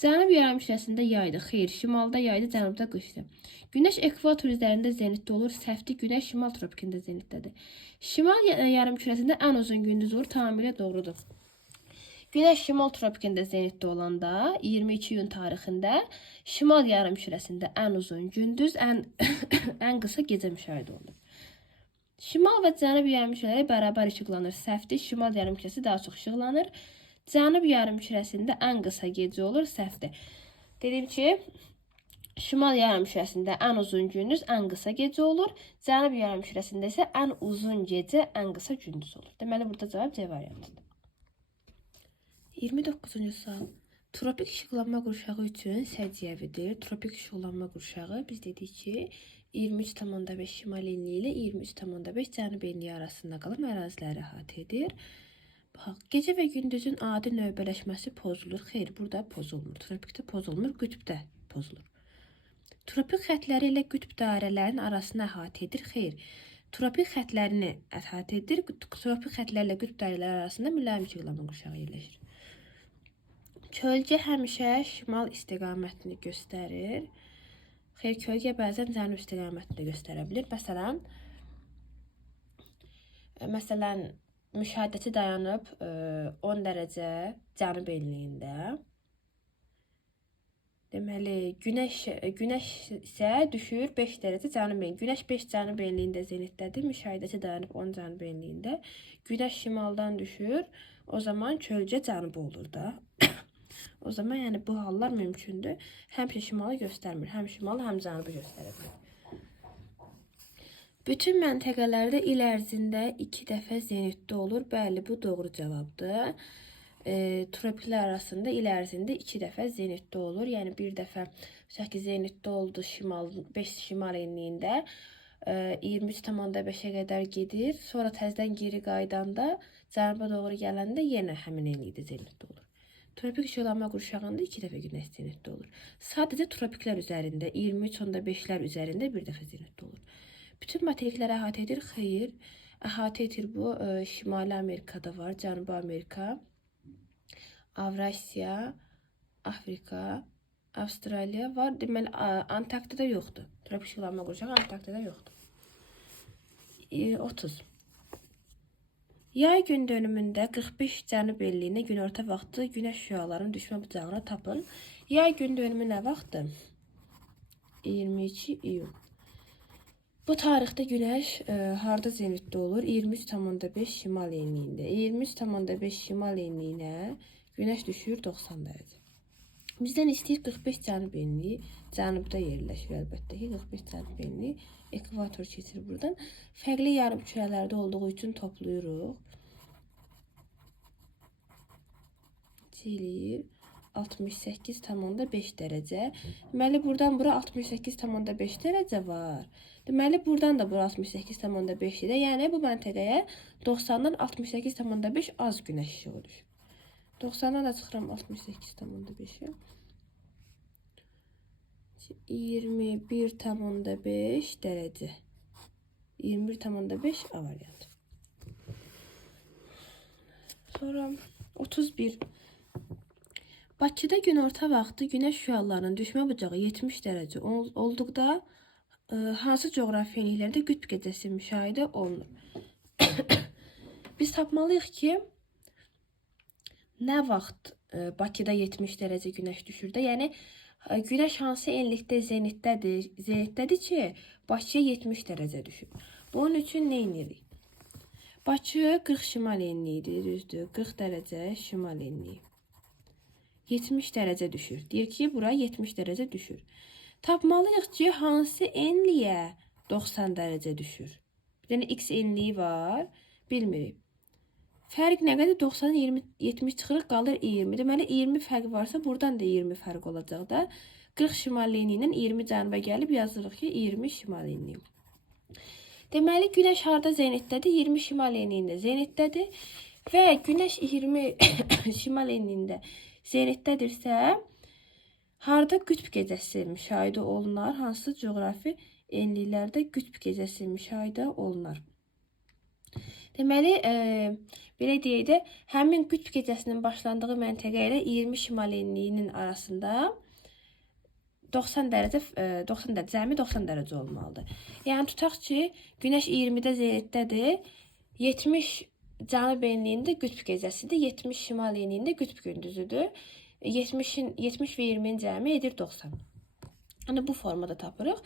Cənub yarımkürəsində yaydır. Xeyr, şimalda yaydır, cənubda qışdır. Günəş ekvator üzərində zenitdə olur. Səhvdir. Günəş şimal tropikində zenitdədir. Şimal yarımkürəsində ən uzun gündüz olur. Tamamilə doğrudur. Günəş şimal tropikində zenitdə olanda 22 iyun tarixində şimal yarımkürəsində ən uzun gündüz, ən qısa gecə müşahidə olunur. Şimal və cənub yarımkürələri bərabər işıqlanır. Səhvdir. Şimal yarımkürəsi daha çox işıqlanır. Cənub yarımkürəsində ən qısa gecə olur. Səhvdir. Dedim ki, şimal yarımkürəsində ən uzun gündüz, ən qısa gecə olur. Cənub yarımkürəsində isə ən uzun gecə, ən qısa gündüz olur. Deməli burada cavab C variantıdır. 29-cu sual. Tropik işıqlanma qurşağı üçün səciyyəvidir. Tropik işıqlanma qurşağı biz dedik ki, 23,5 şimal enliyi ilə 23,5 cənub enliyi arasında qalan əraziləri əhatə edir. Bax, gecə və gündüzün adi növbələşməsi pozulur. Xeyr, burada pozulmur. Tropikdə pozulmur, qütbdə pozulur. Tropik xətləri ilə qütb dairələrinin arasını əhatə edir. Xeyr, tropik xətlərini əhatə edir. Tropik xətlərlə qütb dairələri arasında mülayim işıqlanma qurşağı yerləşir. Kölgə həmişə şimal istiqamətini göstərir. Xeyr, kölgə bəzən cənub istiqamətini göstərə bilir. Məsələn, müşahidəçi dayanıb 10 dərəcə cənub enliyində. Deməli, günəş isə düşür 5 dərəcə cənub enliyində. Günəş 5 cənub enliyində zenitdədir. Müşahidəçi dayanıb 10 cənub enliyində. Günəş şimaldan düşür. O zaman kölgə cənubu olur da. O zaman yəni bu hallar mümkündür. Həmişə şimalı göstərmir. Həm şimalı, həm cənubu göstərə bilir. Bütün məntəqələrdə il ərzində 2 dəfə zenitdə olur. Bəli, bu doğru cavabdır. Tropiklər arasında il ərzində 2 dəfə zenitdə olur. Yəni bir dəfə tutaq ki, zenitdə oldu 5 şimal enliyində 23,5-ə qədər gedir. Sonra təzədən geri qaydanda cənuba doğru gələndə yenə həmin enlikdə zenitdə olur. Tropik işıqlanma qurşağında 2 dəfə günəş zenitdə olur. Sadəcə tropiklər üzərində 23,5-lər üzərində bir dəfə zenitdə olur. Bütün materikləri əhatə edir. Xeyr, əhatə edir bu. Şimali Amerikada var, Cənubi Amerika, Avrasiya, Afrika, Avstraliya var. Deməli, Antarktida yoxdur. Tropik işıqlanma qurşağı Antarktida yoxdur. 30. Yay gün dönümündə 45 cənub enliyinə günorta vaxtı günəş şüalarının düşmə bucağına tapın. Yay gün dönümü nə vaxtı? 22 iyun. Bu tarixdə günəş harda zenitdə olur? 23,5 şimal enliyində. 23,5 şimal enliyinə günəş düşür 90 dərəcə. Bizdən istəyir 45 cənub enliyi. Cənubda yerləşir əlbəttə ki. 45 cənub enliyi. Ekvator keçir buradan. Fərqli yarım kürələrdə olduğu üçün toplayırıq. Eləyir 68,5 dərəcə. Deməli buradan bura 68,5 dərəcə var. Deməli buradan da bura 68,5 idi. Yəni bu məntəqəyə 90-dan 68,5 az günəş işığı düşür. 90-dan da çıxıram 68,5-ə. 21,5 dərəcə. 21,5 A variantı. Sonra 31. Bakıda günorta vaxtı günəş şüalarının düşmə bucağı 70 dərəcə olduqda hansı coğrafi enliklərdə qütb gecəsi müşahidə olunur? Biz tapmalıyıq ki, nə vaxt Bakıda 70 dərəcə günəş düşür də, yəni günəş hansı enlikdə zenitdədir ki, Bakıya 70 dərəcə düşür. Bunun üçün nə edirik? Bakı 40 şimal enliyidir, düzdür? 40 dərəcə şimal enliyi. 70 dərəcə düşür. Deyir ki, bura 70 dərəcə düşür. Tapmalıyıq ki, hansı enliyə 90 dərəcə düşür? Bir dənə x enliyi var, bilmirik. Fərq nə qədər? 90-dan 70 çıxırıq, qalır 20. Deməli, 20 fərq varsa, buradan da 20 fərq olacaq da. 40 şimal enliyi ilə 20 cənuba gəlib yazırıq ki, 20 şimal enliyi. Deməli, günəş harda zenitdədir? 20 şimal enliyində zenitdədir. Və günəş 20 şimal enliyində zenitdədirsə, harda qütb gecəsi müşahidə olunar? Hansı coğrafi enliklərdə qütb gecəsi müşahidə olunar? Deməli, belə deyək də, həmin qütb gecəsinin başlandığı məntəqə ilə 20 şimal enliyinin arasında 90 dərəcə, cəmi 90 dərəcə olmalıdır. Yəni, tutaq ki, günəş 20-də zenitdədir, 70 cənub enliyində qütb gecəsidir, 70 şimal enliyində qütb gündüzüdür. 70 və 20-nin cəmi edir 90. Yəni, bu formada tapırıq.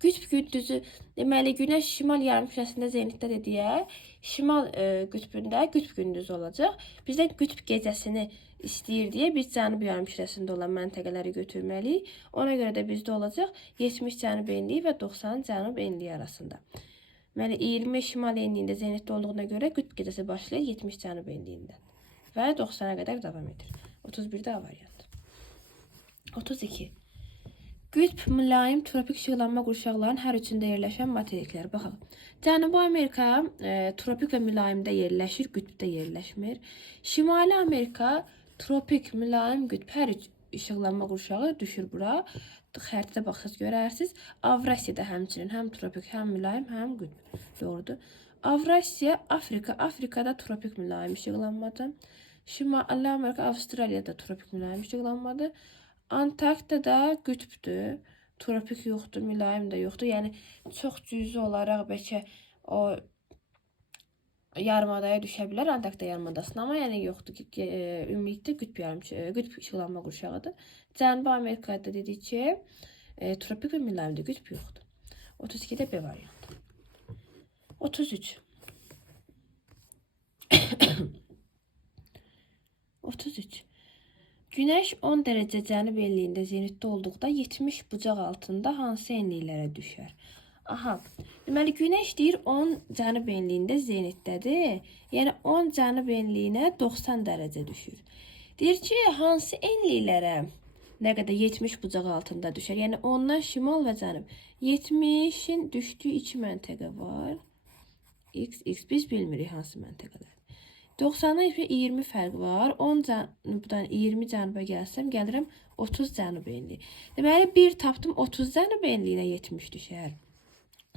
Qütb gündüzü, deməli, günəş şimal yarımkürəsində zenitdədir deyə, şimal qütbündə qütb gündüzü olacaq. Bizdən qütb gecəsini istəyir deyə biz cənub yarımkürəsində olan məntəqələri götürməliyik. Ona görə də bizdə olacaq 70 cənub enliyi və 90 cənub enliyi arasında. Deməli, 20 şimal enliyində zenitdə olduğuna görə qütb gecəsi başlayır 70 cənub enliyindən və 90-a qədər davam edir. 31-də A variantı. 32. Qütb, mülayim, tropik işıqlanma qurşaqlarının hər üçündə yerləşən materiklər. Baxaq. Cənubi Amerika tropik və mülayimdə yerləşir, qütbdə yerləşmir. Şimali Amerika tropik, mülayim, qütb hər üç işıqlanma qurşağı düşür bura. Xəritədə baxsaz görərsiniz. Avrasiyada həmçinin həm tropik, həm mülayim, həm qütb. Doğrudur. Avrasiya, Afrika. Afrikada tropik mülayim işıqlanmadır. Şimali Amerika, Avstraliyada tropik mülayim işıqlanmadır. Antarktikada qütbdür. Tropik yoxdur, mülayim də yoxdur. Yəni, çox cüzi olaraq bəlkə o yarımadaya düşə bilər, Antarktida yarımadasına, amma yəni yoxdur ki, ümumilikdə qütb işıqlanma qurşağıdır. Cənubi Amerikada dedik ki, tropik və mülayimdir, qütb yoxdur. 32-də B variantı. 33. 33. Günəş 10 dərəcə cənub enliyində zenitdə olduqda 70 bucaq altında hansı enliklərə düşər? Aha, deməli günəş deyir 10 cənub enliyində zenitdədir. Yəni 10 cənub enliyinə 90 dərəcə düşür. Deyir ki, hansı enliklərə nə qədər 70 bucaq altında düşər? Yəni ondan şimal və cənub. 70-in düşdüyü iki məntəqə var. X, biz bilmirik hansı məntəqələr. 90-a 20 fərq var. 10 cənubdan 20 cənuba gəlsəm, gəlirəm 30 cənub enliyi. Deməli, bir tapdım 30 cənub enliyinə 70 düşər.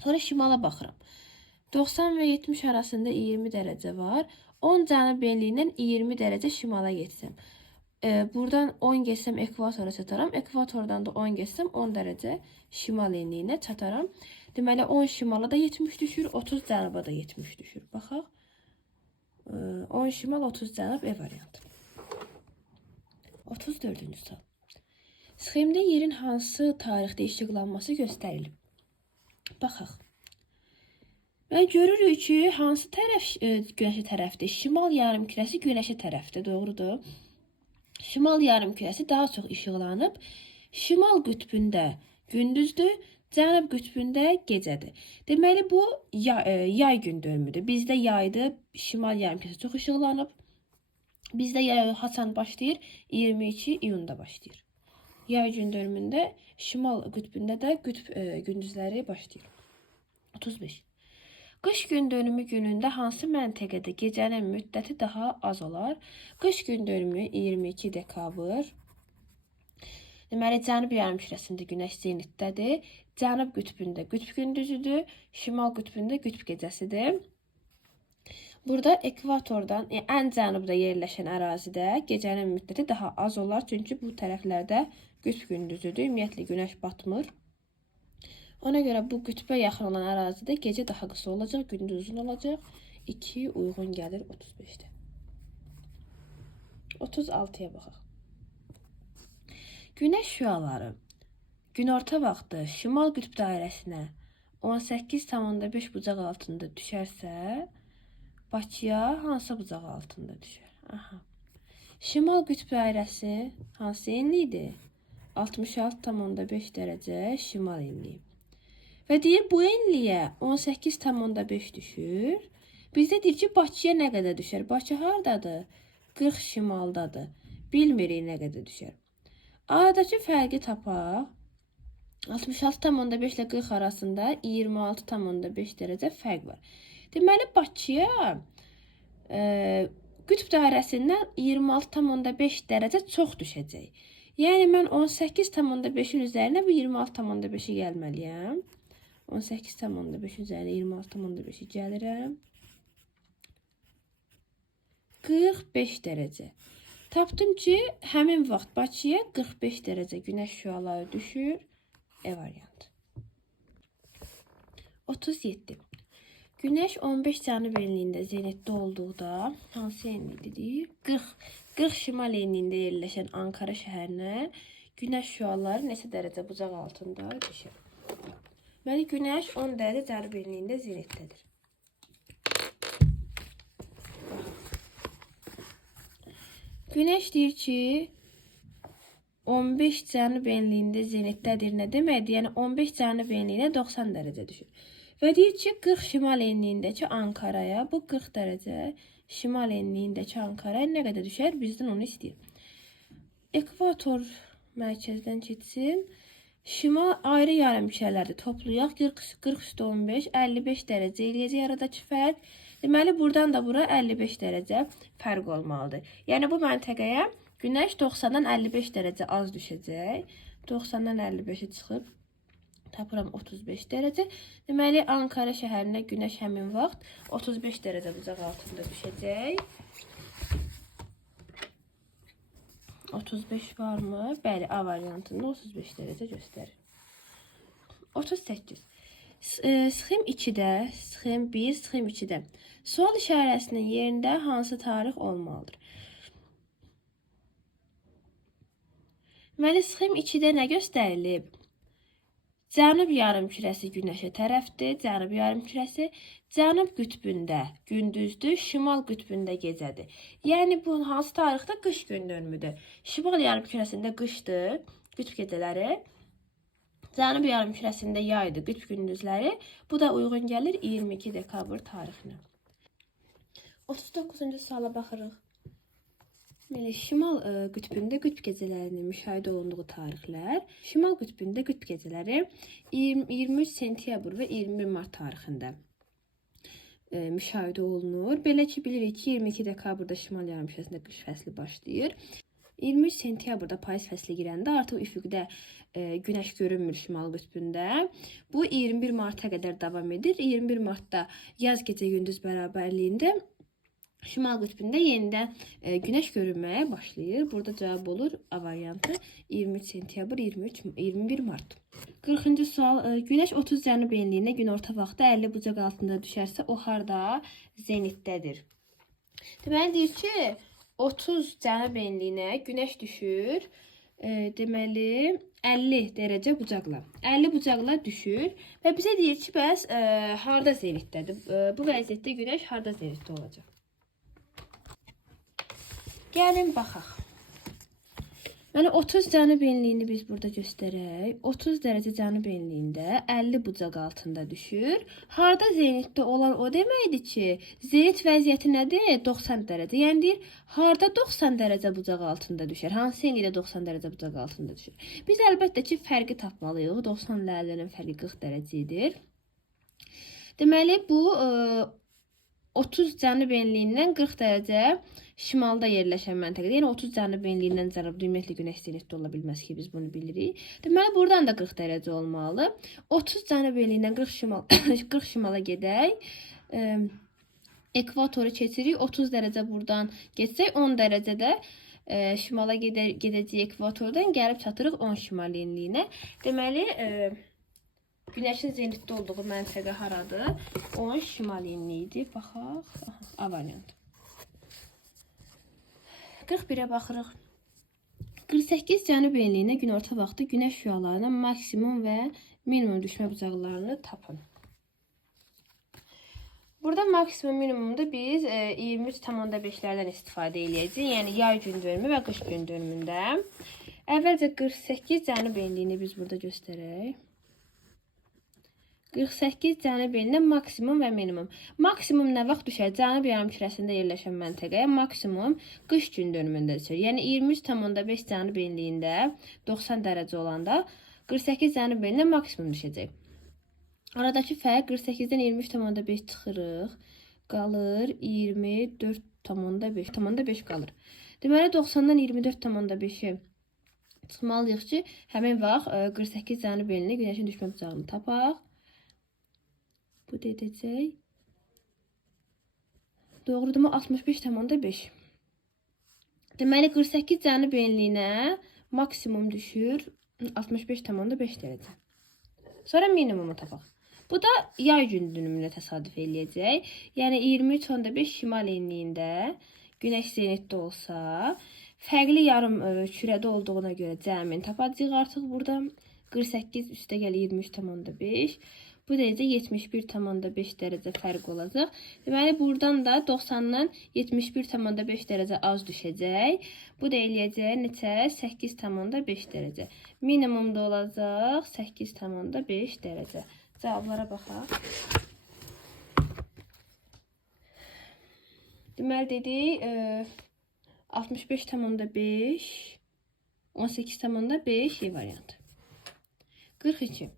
Sonra şimala baxıram. 90 və 70 arasında 20 dərəcə var. 10 cənub enliyindən 20 dərəcə şimala getsəm. Buradan 10 getsəm ekvatora çataram. Ekvatordan da 10 getsəm 10 dərəcə şimal enliyinə çataram. Deməli 10 şimala da 70 düşür, 30 cənuba da 70 düşür. Baxaq. 10 şimal, 30 cənub E variantı. 34-cü sual. Sxemdə yerin hansı tarixdə işıqlanması göstərilib? Baxaq. Və görürük ki, hansı tərəf günəşə tərəfdir? Şimal yarımkürəsi günəşə tərəfdir, doğrudur. Şimal yarımkürəsi daha çox işıqlanıb. Şimal qütbündə gündüzdür, cənub qütbündə gecədir. Deməli bu yay gün dönümüdür. Bizdə yaydır, şimal yarımkürəsi çox işıqlanıb. Bizdə yay haçan başlayır? 22 iyunda başlayır. Yay gün dönümündə şimal qütbündə də gündüzləri başlayır. 35. Qış gün dönümü günündə hansı məntəqədə gecənin müddəti daha az olar? Qış gün dönümü 22 dekabr. Deməli, cənub yarımkürəsində günəş zenitdədir. Cənub qütbündə qütb gündüzüdür. Şimal qütbündə qütb gecəsidir. Burada ekvatordan, ən cənubda yerləşən ərazidə gecənin müddəti daha az olar. Çünki bu tərəflərdə qütb gündüzüdür. Ümumiyyətlə, günəş batmır. Ona görə bu qütbə yaxın olan ərazidə gecə daha qısa olacaq, gündüz uzun olacaq. 2 uyğun gəlir 35-də. 36-ya baxaq. Günəş şüaları günorta vaxtı şimal qütb dairəsinə 18,5 bucaq altında düşərsə, Bakıya hansı bucaq altında düşər? Aha. Şimal qütb dairəsi hansı enlikdir? 66,5 dərəcə şimal enliyi. Və deyir, bu enliyə 18,5 düşür. Bizdə deyir ki, Bakıya nə qədər düşər? Bakı haradadır? 40 şimaldadır. Bilmirik nə qədər düşər. Aradakı fərqi tapaq. 66,5 ilə 40 arasında 26,5 dərəcə fərq var. Deməli, Bakıya qütb dairəsindən 26,5 dərəcə çox düşəcək. Yəni, mən 18,5-in üzərinə bu 26,5-i gəlməliyəm. 18,5 üzərinə 26,5-i gəlirəm. 45 dərəcə. Tapdım ki, həmin vaxt Bakıya 45 dərəcə günəş şüaları düşür. E variantı. 37. Günəş 15 cənub enliyində zenitdə olduqda hansı enlikdir? 40 şimal enliyində yerləşən Ankara şəhərinə günəş şüaları neçə dərəcə bucaq altında düşür? Deməli, günəş 10 dərəcə cənub enliyində zenitdədir. Günəş deyir ki, 15 cənub enliyində zenitdədir. Nə deməkdir? Yəni 15 cənub enliyinə 90 dərəcə düşür. Və deyir ki, 40 şimal enliyindəki Ankaraya, bu 40 dərəcə şimal enliyindəki Ankaraya nə qədər düşər? Bizdən onu istəyir. Ekvator mərkəzdən keçsin. Şimal ayrı yarımkürələrdir. Toplayaq 40 üstə 15, 55 dərəcə eləyəcək aradakı fərq. Deməli, buradan da bura 55 dərəcə fərq olmalıdır. Yəni, bu məntəqəyə günəş 90-dan 55 dərəcə az düşəcək. 90-dan 55-i çıxıb, tapıram 35 dərəcə. Deməli, Ankara şəhərinə günəş həmin vaxt 35 dərəcə bucaq altında düşəcək. 35 varmı? Bəli, A variantında 35 dərəcə göstərir. 38. Sxem 2-də, sxem 1, sxem 2-də sual işarəsinin yerində hansı tarix olmalıdır? Deməli, sxem 2-də nə göstərilib? Cənub yarımkürəsi günəşə tərəfdir, cənub yarımkürəsi cənub qütbündə gündüzdür, şimal qütbündə gecədir. Yəni, bu hansı tarixdə? Qış gün dönümüdür. Şimal yarımkürəsində qışdır, qütb gecələri. Cənub yarımkürəsində yaydır, qütb gündüzləri. Bu da uyğun gəlir 22 dekabr tarixinə. 39-cu suala baxırıq. Şimal qütbündə qütb gecələrinin müşahidə olunduğu tarixlər. Şimal qütbündə qütb gecələri 23 sentyabr və 21 mart tarixində müşahidə olunur. Belə ki, bilirik ki, 22 dekabrda şimal yarımkürəsində qış fəsli başlayır. 23 sentyabrda payız fəsli girəndə artıq üfüqdə günəş görünmür şimal qütbündə. Bu 21 marta qədər davam edir. 21 martda yaz gecə gündüz bərabərliyində Şimal qütbündə yenidən günəş görünməyə başlayır. Burada cavab olur A variantı 23 sentyabr, 21 mart. 40-cı sual. Günəş 30 cənub enliyində günorta vaxtı 50 bucaq altında düşərsə o harda? Zenitdədir. Deməli deyir ki, 30 cənub enliyinə günəş düşür. Deməli 50 dərəcə bucaqla. 50 bucaqla düşür və bizə deyir ki, bəs harda zenitdədir? Bu vəziyyətdə günəş harda zenitdə olacaq? Gəlin baxaq. Yəni 30 cənub enliyini biz burada göstərək. 30 dərəcə cənub enliyində 50 bucaq altında düşür. Harda zenitdə olan o deməkdir ki, zenit vəziyyəti nədir? 90 dərəcə. Yəni deyir, harda 90 dərəcə bucaq altında düşər? Hansı enlidə 90 dərəcə bucaq altında düşür? Biz əlbəttə ki, fərqi tapmalıyıq. 90 ilə 50-nin fərqi 40 dərəcədir. Deməli bu 30 cənub enliyindən 40 dərəcə şimalda yerləşən məntəqədə, yəni 30 cənub enliyindən cənubda ümumiyyətlə günəş zenitdə ola bilməz ki, biz bunu bilirik. Deməli, buradan da 40 dərəcə olmalı. 30 cənub enliyindən 40 şimala gedək. Ekvatoru keçirik. 30 dərəcə buradan geçsək, 10 dərəcədə şimala gedəcək ekvatordan gəlib çatırıq 10 şimal enliyinə. Deməli, günəşin zenitdə olduğu məntəqə haradır? 10 şimal enliyidir. Baxaq. A variantı. 41-ə baxırıq. 48 cənub enliyinə günorta vaxtı günəş şüalarına maksimum və minimum düşmə bucaqlarını tapın. Burada maksimum minimumda biz 23,5'lərdən istifadə edəcəyik. Yəni yay gün dönümü və qış gün dönümündə. Əvvəlcə 48 cənub enliyini biz burada göstərək. 48 cənub enliyinə maksimum və minimum. Maksimum nə vaxt düşər? Cənub yarımkürəsində yerləşən məntəqəyə maksimum qış gün dönümündə düşər. Yəni 23,5 cənub enliyində 90 dərəcə olanda 48 cənub enliyinə maksimum düşəcək. Aradakı fərq 48-dən 23,5 çıxırıq. Qalır 24,5 qalır. Deməli 90-dan 24,5-i çıxmalıyıq ki, həmin vaxt 48 cənub enliyinə günəşin düşmə bucağını tapaq. Bu da edəcək. Doğrudur mu? 65,5. Deməli 48 cənub enliyinə maksimum düşür 65,5 dərəcə. Sonra minimumu tapaq. Bu da yay gün dönümünə təsadüf eləyəcək. Yəni 23,5 şimal enliyində günəş zenitdə olsa, fərqli yarım kürədə olduğuna görə cəmini tapacağıq artıq burada. 48 üstə gəlir 23,5. Bu derece 71,5 dərəcə fərq olacaq. Deməli, buradan da 90-dan 71,5 dərəcə az düşəcək. Bu da eləyəcək neçə? 8,5 dərəcə. Minimumda olacaq 8,5 dərəcə. Cavablara baxaq. Deməli, dedik 65,5 18,5 E variantı. 42.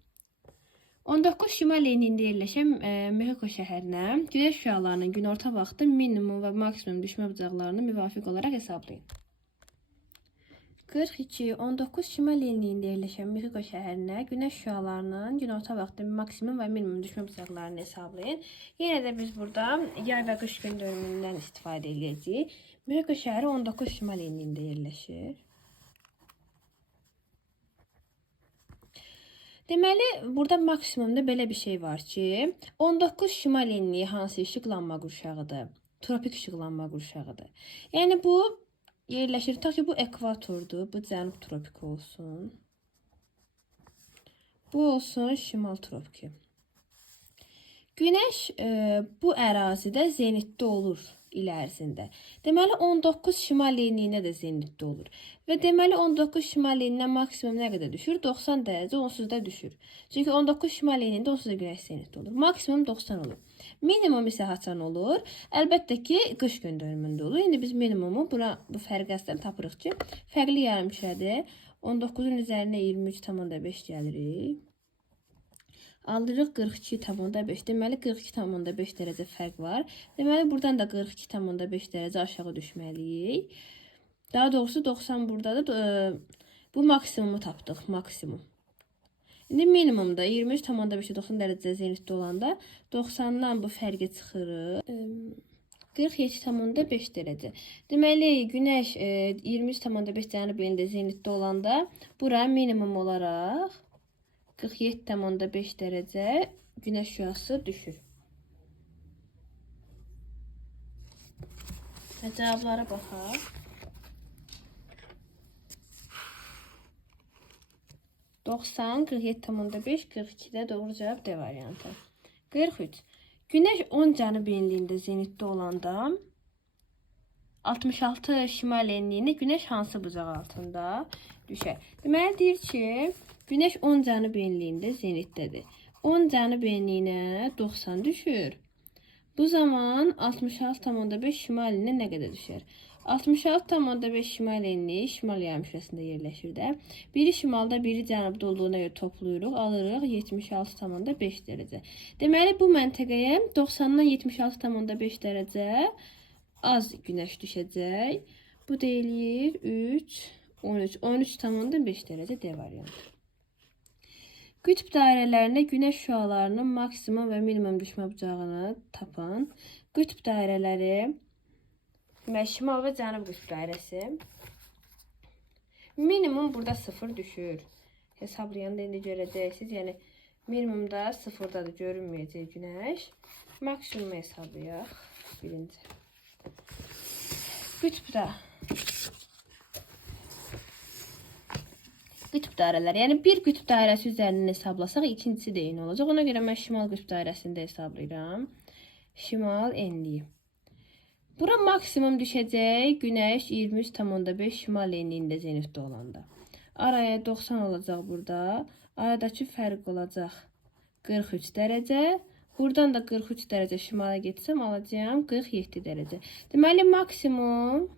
19 şimal enliyində yerləşən Mexiko şəhərinə günəş şüalarının günorta vaxtı minimum və maksimum düşmə bucaqlarını müvafiq olaraq hesablayın. 42. 19 şimal enliyində yerləşən Mexiko şəhərinə günəş şüalarının günorta vaxtı maksimum və minimum düşmə bucaqlarını hesablayın. Yenə də biz burada yay və qış gün dönümündən istifadə edəcəyik. Mexiko şəhəri 19 şimal enliyində yerləşir. Deməli, burada maksimumda belə bir şey var ki, 19 şimal enliyi hansı işıqlanma qurşağıdır? Tropik işıqlanma qurşağıdır. Yəni bu yerləşir, ta ki bu ekvatordur, bu cənub tropiki olsun. Bu olsun şimal tropiki. Günəş bu ərazidə zenitdə olur il ərzində. Deməli 19 şimal enliyində də zenitdə olur. Və deməli 19 şimal enliyindən maksimum nə qədər düşür? 90 dərəcə onsuz da düşür. Çünki 19 şimal enliyində onsuz da günəş zenitdə olur. Maksimum 90 olur. Minimum isə haçan olur? Əlbəttə ki, qış gün dönümündə olur. İndi biz minimumu bu fərqi əslən tapırıq ki, fərqli yarımkürədir. 19-un üzərinə 23,5 gəlirik. Aldırıq 42,5. Deməli 42,5 dərəcə fərq var. Deməli buradan da 42,5 dərəcə aşağı düşməliyik. Daha doğrusu 90 buradadır. Bu maksimumu tapdıq, maksimum. İndi minimumda 23,5 90 dərəcə zenitdə olanda 90-dan bu fərqi çıxırıq. 47,5 dərəcə. Deməli, Günəş 23,5 cənub elində zenitdə olanda bura minimum olaraq 47,5 dərəcə Günəş şüası düşür. Və cavablara baxaq. 90, 47,5, 42-də doğru cavab D variantı. 43. Günəş 10 cənub enliyində zenitdə olanda 66 şimal enliyində Günəş hansı bucaq altında düşər? Deməli deyir ki, Günəş 10 cənub enliyində zenitdədir. 10 cənub enliyinə 90 düşür. Bu zaman 66,5 şimal enliyinə nə qədər düşər? 66,5 şimal enliyi şimal yarımkürəsində yerləşir də. Biri şimalda, biri cənubda olduğuna görə toplayırıq, alırıq 76,5 dərəcə. Deməli bu məntəqəyə 90-dan 76,5 dərəcə az Günəş düşəcək. Bu deyilir 3, 13, 13,5 dərəcə D variantı. Qütb dairələrində Günəş şüalarının maksimum və minimum düşmə bucağını tapın. Qütb dairələri, şimal və cənub qütb dairəsi. Minimum burada 0 düşür. Hesablayanda indi görəcəksiniz. Yəni minimumda 0-dadır, görünməyəcək Günəş. Maksimumu hesablayaq. Birinci. Qütbdə. Qütb dairələri. Yəni bir qütb dairəsi üzərindən hesablasaq, ikincisi də eyni olacaq. Ona görə mən şimal qütb dairəsini də hesablayıram. Şimal enliyi. Bura maksimum düşəcək Günəş 23,5 şimal enliyində zenitdə olanda. Araya 90 olacaq burada. Aradakı fərq olacaq 43 dərəcə. Buradan da 43 dərəcə şimala getsəm alacağım 47 dərəcə. Deməli maksimum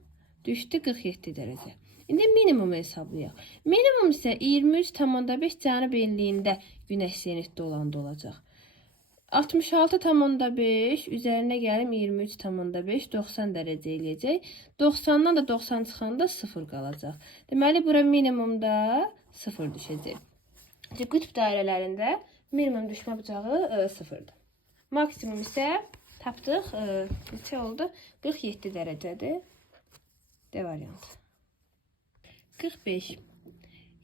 düşdü 47 dərəcə. İndi minimumu hesablayaq. Minimum isə 23,5 cənub enliyində Günəş zenitdə olanda olacaq. 66,5 üzərinə gəlim 23,5 90 dərəcə eləyəcək. 90-dan da 90 çıxanda 0 qalacaq. Deməli bura minimumda 0 düşəcək. Qütb dairələrində minimum düşmə bucağı 0-dır. Maksimum isə tapdıq. Neçə oldu? 47 dərəcədir. D variantı. 45.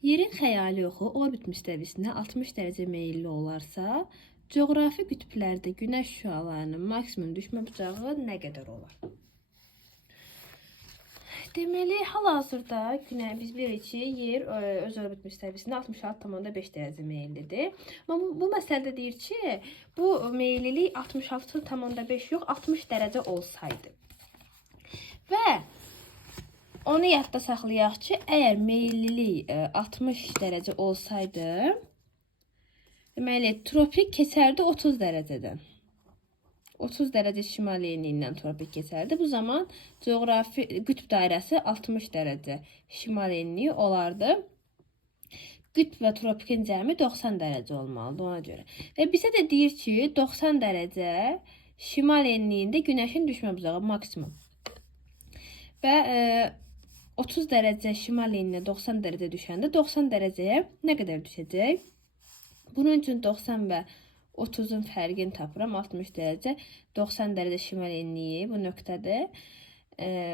Yerin xəyali oxu orbit müstəvisinə 60 dərəcə meyilli olarsa, coğrafi qütblərdə Günəş şüalarının maksimum düşmə bucağı nə qədər olar? Deməli, hal-hazırda biz bilirik ki, yer öz orbit müstəvisində 66,5 dərəcə meyillidir. Amma bu məsələdə deyir ki, bu meyillilik 66,5 yox, 60 dərəcə olsaydı. Və onu yadda saxlayaq ki, əgər meyillilik 60 dərəcə olsaydı, deməli, tropik keçərdi 30 dərəcədən. 30 dərəcə şimal enliyindən tropik keçərdi. Bu zaman coğrafi qütb dairəsi 60 dərəcə şimal enliyi olardı. Qütb və tropikin cəmi 90 dərəcə olmalıdır ona görə. Və bizə də deyir ki, 90 dərəcə şimal enliyində Günəşin düşmə bucağı maksimum. Və 30 dərəcə şimal enliyinə 90 dərəcə düşəndə 90 dərəcəyə nə qədər düşəcək? Bunun üçün 90 və 30-un fərqini tapıram. 60 dərəcə, 90 dərəcə şimal enliyi bu nöqtədir.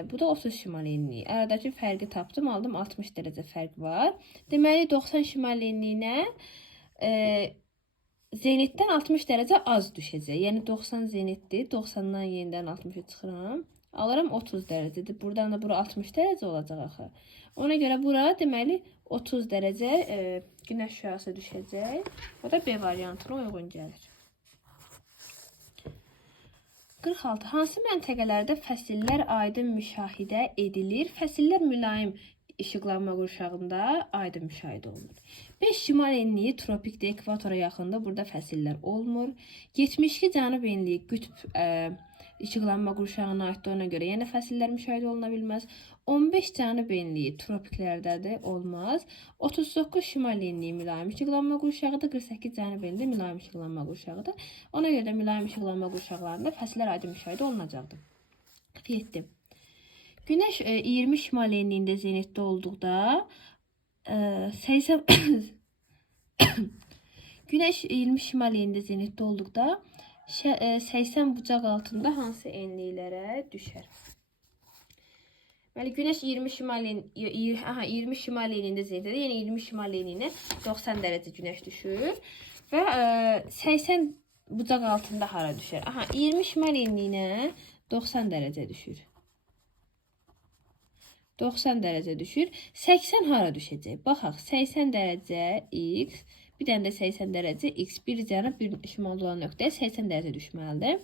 Bu da 30 şimal enliyi. Aradakı fərqi tapdım, aldım 60 dərəcə fərq var. Deməli 90 şimal enliyinə zenitdən 60 dərəcə az düşəcək. Yəni 90 zenitdir. 90-dan yenidən 60-a çıxıram. Alıram 30 dərəcədir. Buradan da bura 60 dərəcə olacaq axı. Ona görə bura deməli 30 dərəcə Günəş şüası düşəcək. O da B variantına uyğun gəlir. 46. Hansı məntəqələrdə fəsillər aydın müşahidə edilir? Fəsillər mülayim işıqlanma qurşağında aydın müşahidə olunur. 5 şimal enliyi tropikdə ekvatora yaxında burada fəsillər olmur. 72 cənub enliyi qütb işıqlanma qurşağına aiddir ona görə yenə fəsillər müşahidə oluna bilməz. 15 cənub enliyi tropiklərdədir, olmaz. 39 şimal enliyi mülayim işıqlanma qurşağıdır, 48 cənub enliyi mülayim işıqlanma qurşağıdır. Ona görə də mülayim işıqlanma qurşaqlarında fəsillər aydın müşahidə olunacaqdır. 7. Günəş 20 şimal enliyində zenitdə olduqda 80 Günəş 20 şimal enliyində zenitdə olduqda 80 bucaq altında hansı enliklərə düşər? Deməli, Günəş 20 şimal enliyində zirvədə, yəni 20 şimal enliyinə 90 dərəcə Günəş düşür və 80 bucaq altında hara düşər? 20 şimal enliyinə 90 dərəcə düşür. 90 dərəcə düşür. 80 hara düşəcək? Baxaq, 80 dərəcə x, bir dənə də 80 dərəcə x, bir cənab, bir şimalda olan nöqtəyə 80 dərəcə düşməlidir.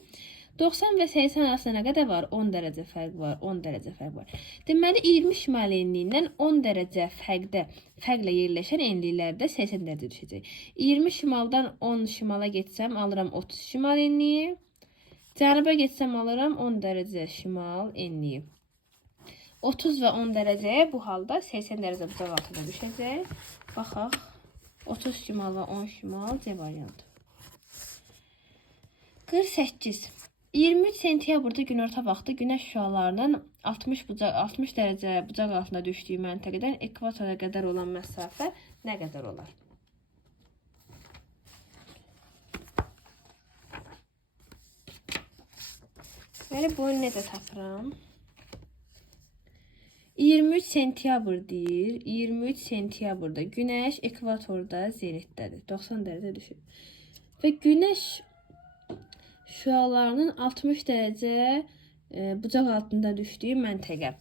90 və 80 arasında nə qədər var? 10 dərəcə fərq var, 10 dərəcə fərq var. Deməli, 20 şimal enliyindən 10 dərəcə fərqlə yerləşən enliklərdə 80 dərəcə düşəcək. 20 şimaldan 10 şimala getsəm, alıram 30 şimal enliyi. Cənuba getsəm, alıram 10 dərəcə şimal enliyi. 30 və 10 dərəcəyə bu halda 80 dərəcə bucaq altında düşəcək. Baxaq. 30 şimal və 10 şimal C variantı. 48. 23 sentyabrda günorta vaxtı Günəş şüalarının 60 dərəcə bucaq altında düşdüyü məntəqədən ekvatora qədər olan məsafə nə qədər olar? Deməli, bunu necə tapıram? 23 sentyabr deyir. 23 sentyabrda Günəş ekvatorda zenitdədir. 90 dərəcə düşür. Və Günəş şüalarının 60 dərəcə bucaq altında düşdüyü məntəqə.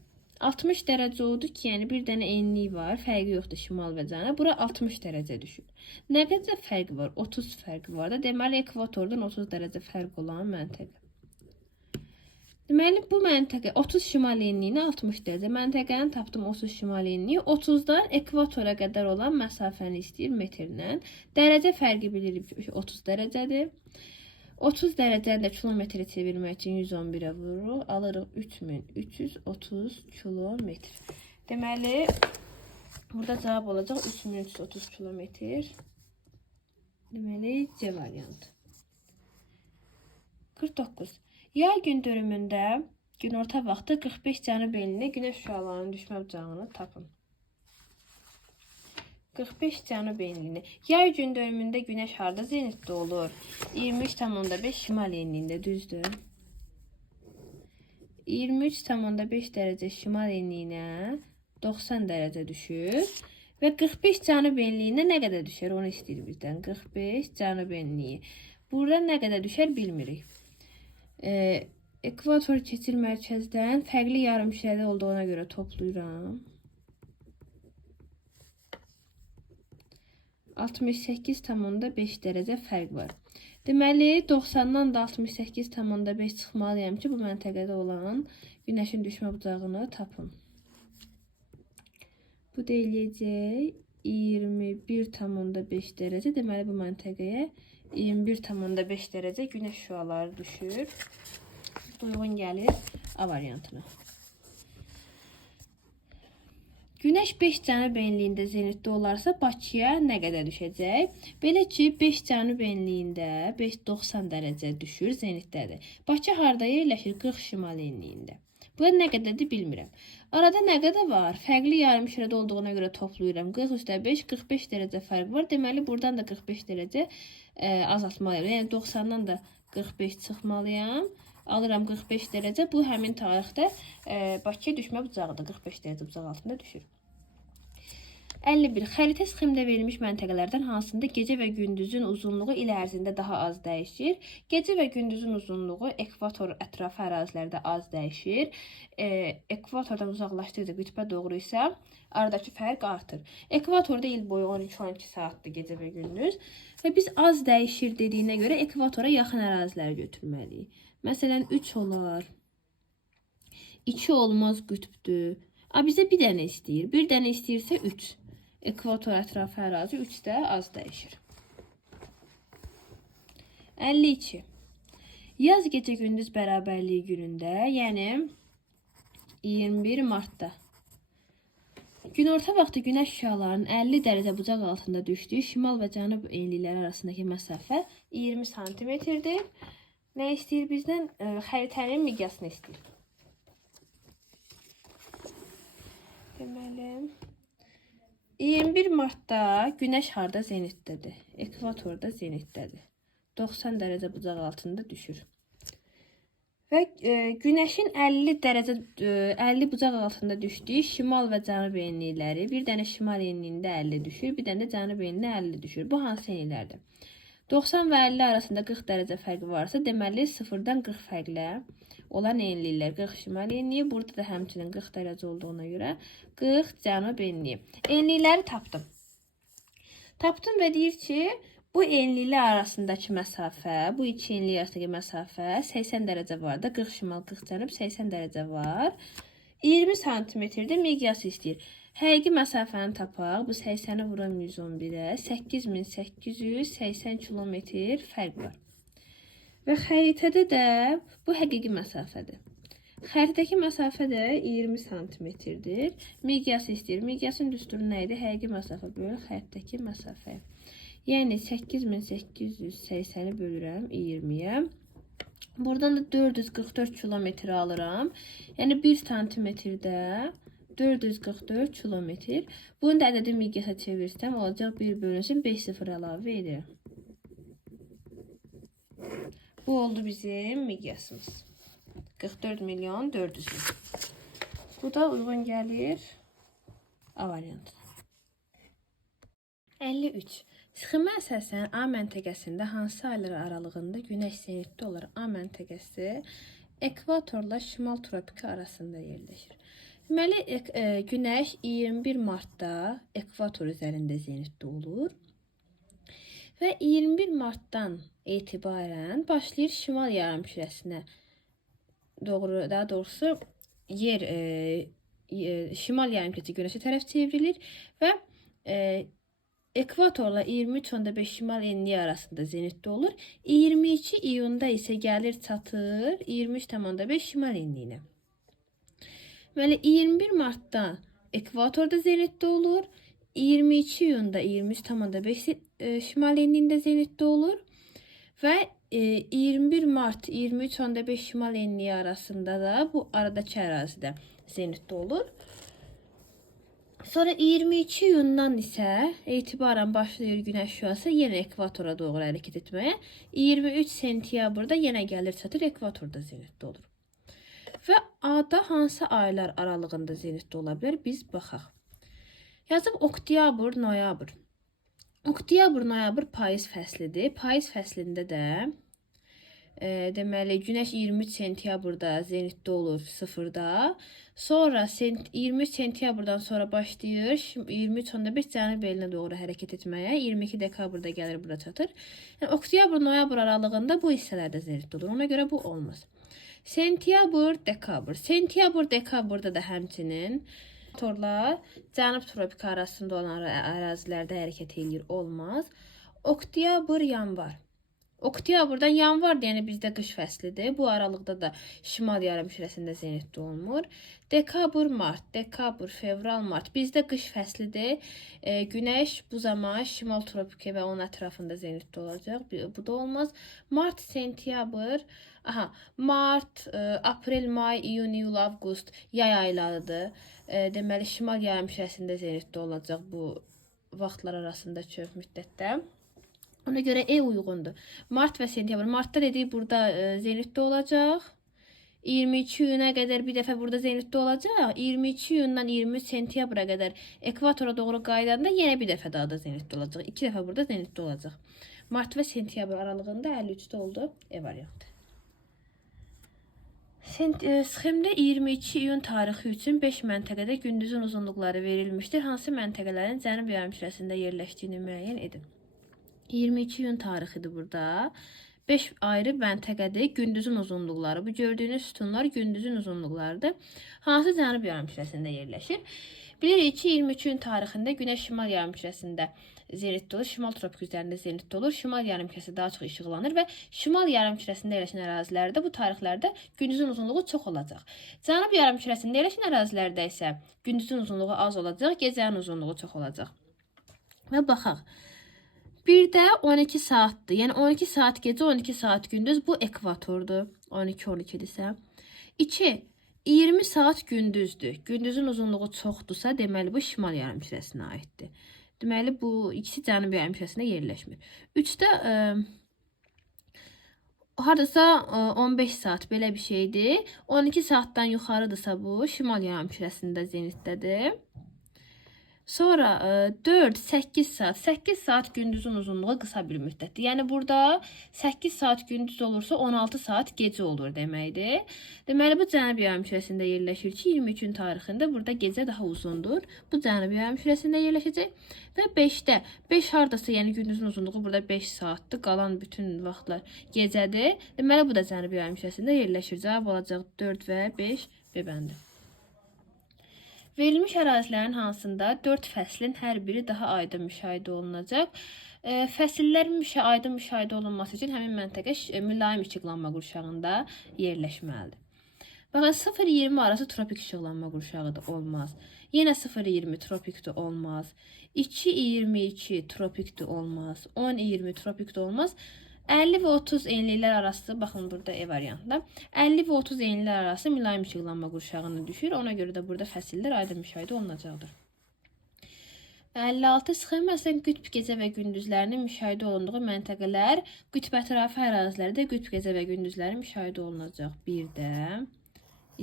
60 dərəcə oldu ki, yəni bir dənə enlik var, fərqi yoxdur şimal və cənub. Bura 60 dərəcə düşür. Nə qədər fərqi var? 30 fərqi var da. Deməli, ekvatordan 30 dərəcə fərq olan məntəqə. Deməli, bu məntəqə 30 şimal enliyinə 60 dərəcə. Məntəqəni tapdım 30 şimal enliyi. 30-dan ekvatora qədər olan məsafəni istəyir metrlə. Dərəcə fərqi bilirik ki, 30 dərəcədir. 30 dərəcəni də kilometrə çevirmək üçün 111-ə vururuq. Alırıq 3330 kilometr. Deməli, burada cavab olacaq 3330 kilometr. Deməli, C variantı. 49. Yay gün dönümündə günorta vaxtı 45 cənub enliyinə Günəş şüalarının düşmə bucağını tapın. 45 cənub enliyinə. Yay gün dönümündə Günəş harda zenitdə olur? 23,5 şimal enliyində, düzdür. 23,5 dərəcə şimal enliyinə 90 dərəcə düşür. Və 45 cənub enliyinə nə qədər düşər? Onu istəyir bizdən. 45 cənub enliyi. Burada nə qədər düşər bilmirik. Ekvator keçir mərkəzdən fərqli yarımkürədə olduğuna görə toplayıram. 68,5 dərəcə fərq var. Deməli, 90-dan da 68,5 çıxmalıyam ki, bu məntəqədə olan Günəşin düşmə bucağını tapım. Bu da eləyəcək 21,5 dərəcə. Deməli, bu məntəqəyə 21,5 dərəcə Günəş şüaları düşür. Uyğun gəlir A variantına. Günəş 5 cənub enliyində zenitdə olarsa Bakıya nə qədər düşəcək? Belə ki, 5 cənub enliyində 90 dərəcə düşür, zenitdədir. Bakı harda yerləşir? 40 şimal enliyində. Bu nə qədərdir bilmirəm. Arada nə qədər var? Fərqli yarımkürədə olduğuna görə toplayıram. 40 üstə 5, 45 dərəcə fərq var. Deməli, buradan da 45 dərəcə azaltmalıyam. Yəni 90-dan da 45 çıxmalıyam. Alıram 45 dərəcə. Bu həmin tarixdə Bakıya düşmə bucağıdır. 45 dərəcə bucaq altında düşür. 51. Xəritə sxemdə verilmiş məntəqələrdən hansında gecə və gündüzün uzunluğu il ərzində daha az dəyişir? Gecə və gündüzün uzunluğu ekvator ətrafı ərazilərdə az dəyişir. Ekvatordan uzaqlaşdıqca qütbə doğru isə aradakı fərq artır. Ekvatorda il boyu 12-12 saatdır gecə və gündüz. Və biz az dəyişir dediyinə görə ekvatora yaxın əraziləri götürməliyik. Məsələn, 3 olar. 2 olmaz qütbdür. Bizə bir dənə istəyir. Bir dənə istəyirsə 3. Ekvator ətrafı ərazi 3-də az dəyişir. 52. Yaz gecə gündüz bərabərliyi günündə, yəni 21 martda günorta vaxtı Günəş şüalarının 50 dərəcə bucaq altında düşdüyü şimal və cənub enlikləri arasındakı məsafə 20 santimetrdir. Nə istəyir bizdən? Xəritənin miqyasını istəyir. Deməli, 21 martda Günəş harda zenitdədir? Ekvatorda zenitdədir. 90 dərəcə bucaq altında düşür. Və günəşin 50 dərəcə 50 bucaq altında düşdüyü şimal və cənub enlikləri, bir dənə şimal enliyində 50 düşür, bir dənə də cənub enliyində 50 düşür. Bu hansı enliklərdir? 90 və 50 arasında 40 dərəcə fərqi varsa, deməli 0-dan 40 fərqlə olan enliklər. 40 şimal enliyi, burada da həmçinin 40 dərəcə olduğuna görə 40 cənub enliyi. Enlikləri tapdım. Tapdım və deyir ki, bu enliklər arasındakı məsafə, bu iki enlik arasındakı məsafə 80 dərəcə var da, 40 şimal, 40 cənub, 80 dərəcə var. 20 santimetrdə miqyas istəyir. Həqiqi məsafəni tapaq. Bu 80-i vuram 111-ə. 8880 kilometr fərq var. Və xəritədə də bu həqiqi məsafədir. Xəritədəki məsafə də 20 santimetrdir. Miqyas istəyir. Miqyasın düsturu nə idi? Həqiqi məsafə böl xəritədəki məsafə. Yəni 8880-i bölürəm 20-yə. Buradan da 444 kilometr alıram. Yəni 1 santimetrdə 444 kilometr. Bunu da ədədi miqyasa çevirsəm olacaq 1 bölünsün 5 0 əlavə edirəm. Bu oldu bizim miqyasımız. 44 milyon 400 min. Bu da uyğun gəlir A variantı. 53. Sxemə əsasən A məntəqəsində hansı aylar aralığında günəş zenitdə olar? A məntəqəsi ekvatorla şimal tropiki arasında yerləşir. Deməli, günəş 21 martda ekvator üzərində zenitdə olur. Və 21 martdan etibarən başlayır şimal yarımkürəsinə doğru, daha doğrusu şimal yarımkürəsi günəşə tərəf çevrilir və ekvatorla 23.5 şimal enliyi arasında zenitdə olur. 22 iyunda isə gəlir çatır 23.5 şimal enliyinə. Deməli 21 martda ekvatorda zenitdə olur. 22 iyunda 23.5 şimal enliyində zenitdə olur. Və 21 mart 23.5 şimal enliyi arasında da bu aradakı ərazidə zenitdə olur. Sonra 22 iyundan isə etibarən başlayır günəş şüası yenə ekvatora doğru hərəkət etməyə. 23 sentyabrda yenə gəlir çatır ekvatorda zenitdə olur. Və A-da hansı aylar aralığında zenitdə ola bilər? Biz baxaq. Yazıb oktyabr, noyabr. Oktyabr, noyabr payız fəslidir. Payız fəslində də deməli günəş 23 sentyabrda zenitdə olur 0-da. Sonra 23 sentyabrdan sonra başlayır 23.5 cənub elinə doğru hərəkət etməyə. 22 dekabrda gəlir bura çatır. Yəni oktyabr, noyabr aralığında bu hissələrdə zenitdə olur. Ona görə bu olmaz. Sentyabr, dekabr. Sentyabr, dekabrda da həmçinin ekvatorla cənub tropiki arasında olan ərazilərdə hərəkət edir. Olmaz. Oktyabr, yanvar. Oktyabrdan yanvar, yəni bizdə qış fəslidir. Bu aralıqda da şimal yarımkürəsində zenitdə olmur. Dekabr, mart, dekabr, fevral, mart bizdə qış fəslidir. Günəş bu zaman şimal tropiki və onun ətrafında zenitdə olacaq. Bu da olmaz. Mart, sentyabr, mart, aprel, may, iyun, iyul, avqust yay aylarıdır. Deməli şimal yarımkürəsində zenitdə olacaq bu vaxtlar arasında çox müddətdə. Ona görə E uyğundur. Mart və sentyabr. Martda dedik burada zenitdə olacaq. 22 iyuna qədər bir dəfə burada zenitdə olacaq. 22 iyundan 23 sentyabra qədər ekvatora doğru qaydanda yenə bir dəfə daha da zenitdə olacaq. 2 dəfə burada zenitdə olacaq. Mart və sentyabr aralığında 53-də oldu E variantı. Sxemdə 22 iyun tarixi üçün 5 məntəqədə gündüzün uzunluqları verilmişdir. Hansı məntəqələrin cənub yarımkürəsində yerləşdiyini müəyyən edin. 22 iyun tarixidir burada. 5 ayrı məntəqədir. Gündüzün uzunluqları. Bu gördüyünüz sütunlar gündüzün uzunluqlarıdır. Hansı cənub yarımkürəsində yerləşir? Bilirik ki, 23 iyun tarixində günəş şimal yarımkürəsində zenitdə olur. Şimal tropik üzərində zenitdə olur. Şimal yarımkürəsi daha çox işıqlanır və şimal yarımkürəsində yerləşən ərazilərdə bu tarixlərdə gündüzün uzunluğu çox olacaq. Cənub yarımkürəsində yerləşən ərazilərdə isə gündüzün uzunluğu az olacaq, gecənin uzunluğu çox olacaq. Və baxaq. Bir də 12 saatdır. Yəni 12 saat gecə, 12 saat gündüz. Bu ekvatordur. 12-12-dirsə. 2. 20 saat gündüzdür. Gündüzün uzunluğu çoxdursa, deməli bu şimal yarımkürəsinə aiddir. Deməli bu ikisi cənub yarımkürəsində yerləşmir. 3-də hardasa 15 saat belə bir şeydir. 12 saatdan yuxarıdırsa bu şimal yarımkürəsində zenitdədir. Sonra 4-8 saat. 8 saat gündüzün uzunluğu qısa bir müddətdir. Yəni burada 8 saat gündüz olursa 16 saat gecə olur deməkdir. Deməli bu Cənubi yarımkürəsində yerləşir ki, 23-cü tarixində burada gecə daha uzundur. Bu Cənubi yarımkürəsində yerləşəcək və 5-də 5 hardasa, yəni gündüzün uzunluğu burada 5 saatdır. Qalan bütün vaxtlar gecədir. Deməli bu da Cənubi yarımkürəsində yerləşir. Cavab olacaq 4 və 5 B bəndi. Verilmiş ərazilərin hansında 4 fəslin hər biri daha aydın müşahidə olunacaq? Fəsillərin aydın müşahidə olunması üçün həmin məntəqə mülayim işıqlanma qurşağında yerləşməlidir. Baxın, 0-20 arası tropik işıqlanma qurşağıdır, olmaz. Yenə 0-20 tropikdir, olmaz. 2-22 tropikdir, olmaz. 10-20 tropikdir, olmaz. 50 və 30 enliklər arası, baxın burada E variantında, 50 və 30 enliklər arası mülayim işıqlanma qurşağına düşür. Ona görə də burada fəsillər aydın müşahidə olunacaqdır. 56 sxemasının qütb gecə və gündüzlərinin müşahidə olunduğu məntəqələr, qütb ətrafı ərazilərdə qütb gecə və gündüzləri müşahidə olunacaq. 1-də,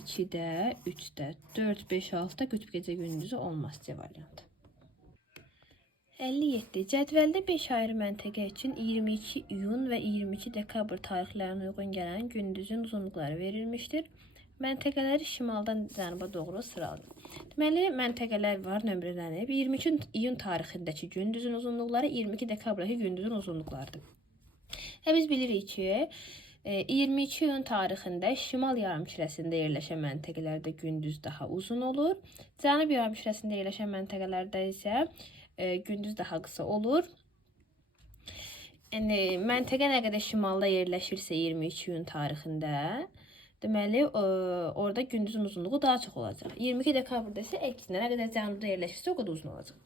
2-də, 3-də, 4, 5, 6-da qütb gecə gündüzü olmaz C variantı. 57. Cədvəldə 5 ayrı məntəqə üçün 22 iyun və 22 dekabr tarixlərinə uyğun gələn gündüzün uzunluqları verilmişdir. Məntəqələri şimaldan cənuba doğru sıralanır. Deməli, məntəqələr var, nömrələnib. 23 iyun tarixindəki gündüzün uzunluqları 22 dekabrdakı gündüzün uzunluqlarıdır. Və biz bilirik ki, 22 iyun tarixində şimal yarımkürəsində yerləşən məntəqələrdə gündüz daha uzun olur. Cənub yarımkürəsində yerləşən məntəqələrdə isə gündüz daha qısa olur. Yəni məntəqə nə qədər şimalda yerləşirsə 22 iyun tarixində, deməli orada gündüzün uzunluğu daha çox olacaq. 22 dekabrda isə əksinə, nə qədər cənubda yerləşirsə o qədər uzun olacaq.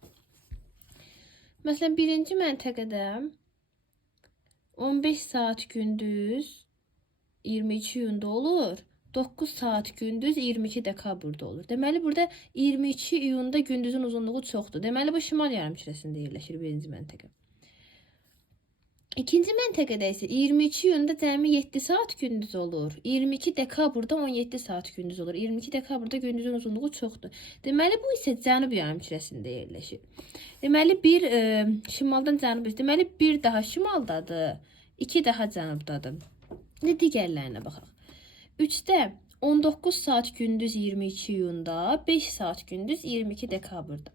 Məsələn, birinci məntəqədə 15 saat gündüz 22 iyunda olur. 9 saat gündüz 22 dekabrda olur. Deməli burada 22 iyunda gündüzün uzunluğu çoxdur. Deməli bu şimal yarımkürəsində yerləşir birinci məntəqə. İkinci məntəqədə isə 22 iyunda cəmi 7 saat gündüz olur. 22 dekabrda 17 saat gündüz olur. 22 dekabrda gündüzün uzunluğu çoxdur. Deməli bu isə cənub yarımkürəsində yerləşir. Deməli bir şimaldan cənuba, deməli bir daha şimaldadır, 2 daha cənubdadır. Digərlərinə baxaq. 3-də 19 saat gündüz 22 iyunda, 5 saat gündüz 22 dekabrda.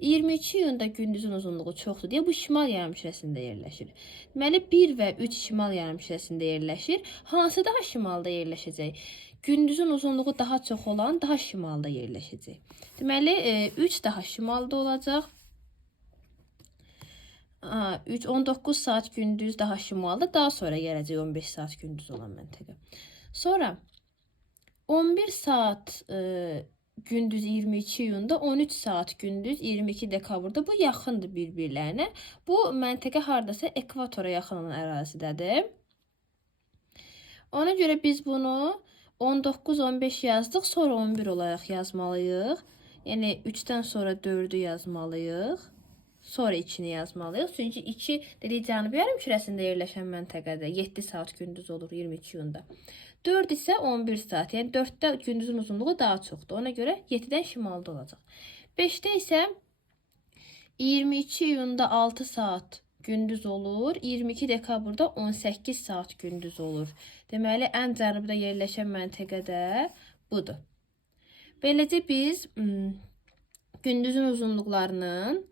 22 iyunda gündüzün uzunluğu çoxdur deyə bu şimal yarımkürəsində yerləşir. Deməli 1 və 3 şimal yarımkürəsində yerləşir. Hansı daha şimalda yerləşəcək? Gündüzün uzunluğu daha çox olan daha şimalda yerləşəcək. Deməli 3 daha şimalda olacaq. 19 saat gündüz daha şimalda, daha sonra gələcək 15 saat gündüz olan məntəqə. Sonra 11 saat gündüz 22 iyunda, 13 saat gündüz 22 dekabrda, bu yaxındır bir-birlərinə. Bu məntəqə hardasa ekvatora yaxın olan ərazidədir. Ona görə biz bunu 19-15 yazdıq, sonra 11 olaraq yazmalıyıq. Yəni 3-dən sonra 4'ü yazmalıyıq. Sonra 2'ni yazmalıyıq. Çünki 2 dedik cənubi yarımkürəsində yerləşən məntəqədə 7 saat gündüz olur 22 iyunda. 4 isə 11 saat. Yəni 4'də gündüzün uzunluğu daha çoxdur. Ona görə 7'dən şimalda olacaq. 5'də isə 22 iyunda 6 saat gündüz olur. 22 dekabrda 18 saat gündüz olur. Deməli ən cənubda yerləşən məntəqədə budur. Beləcə biz gündüzün uzunluqlarının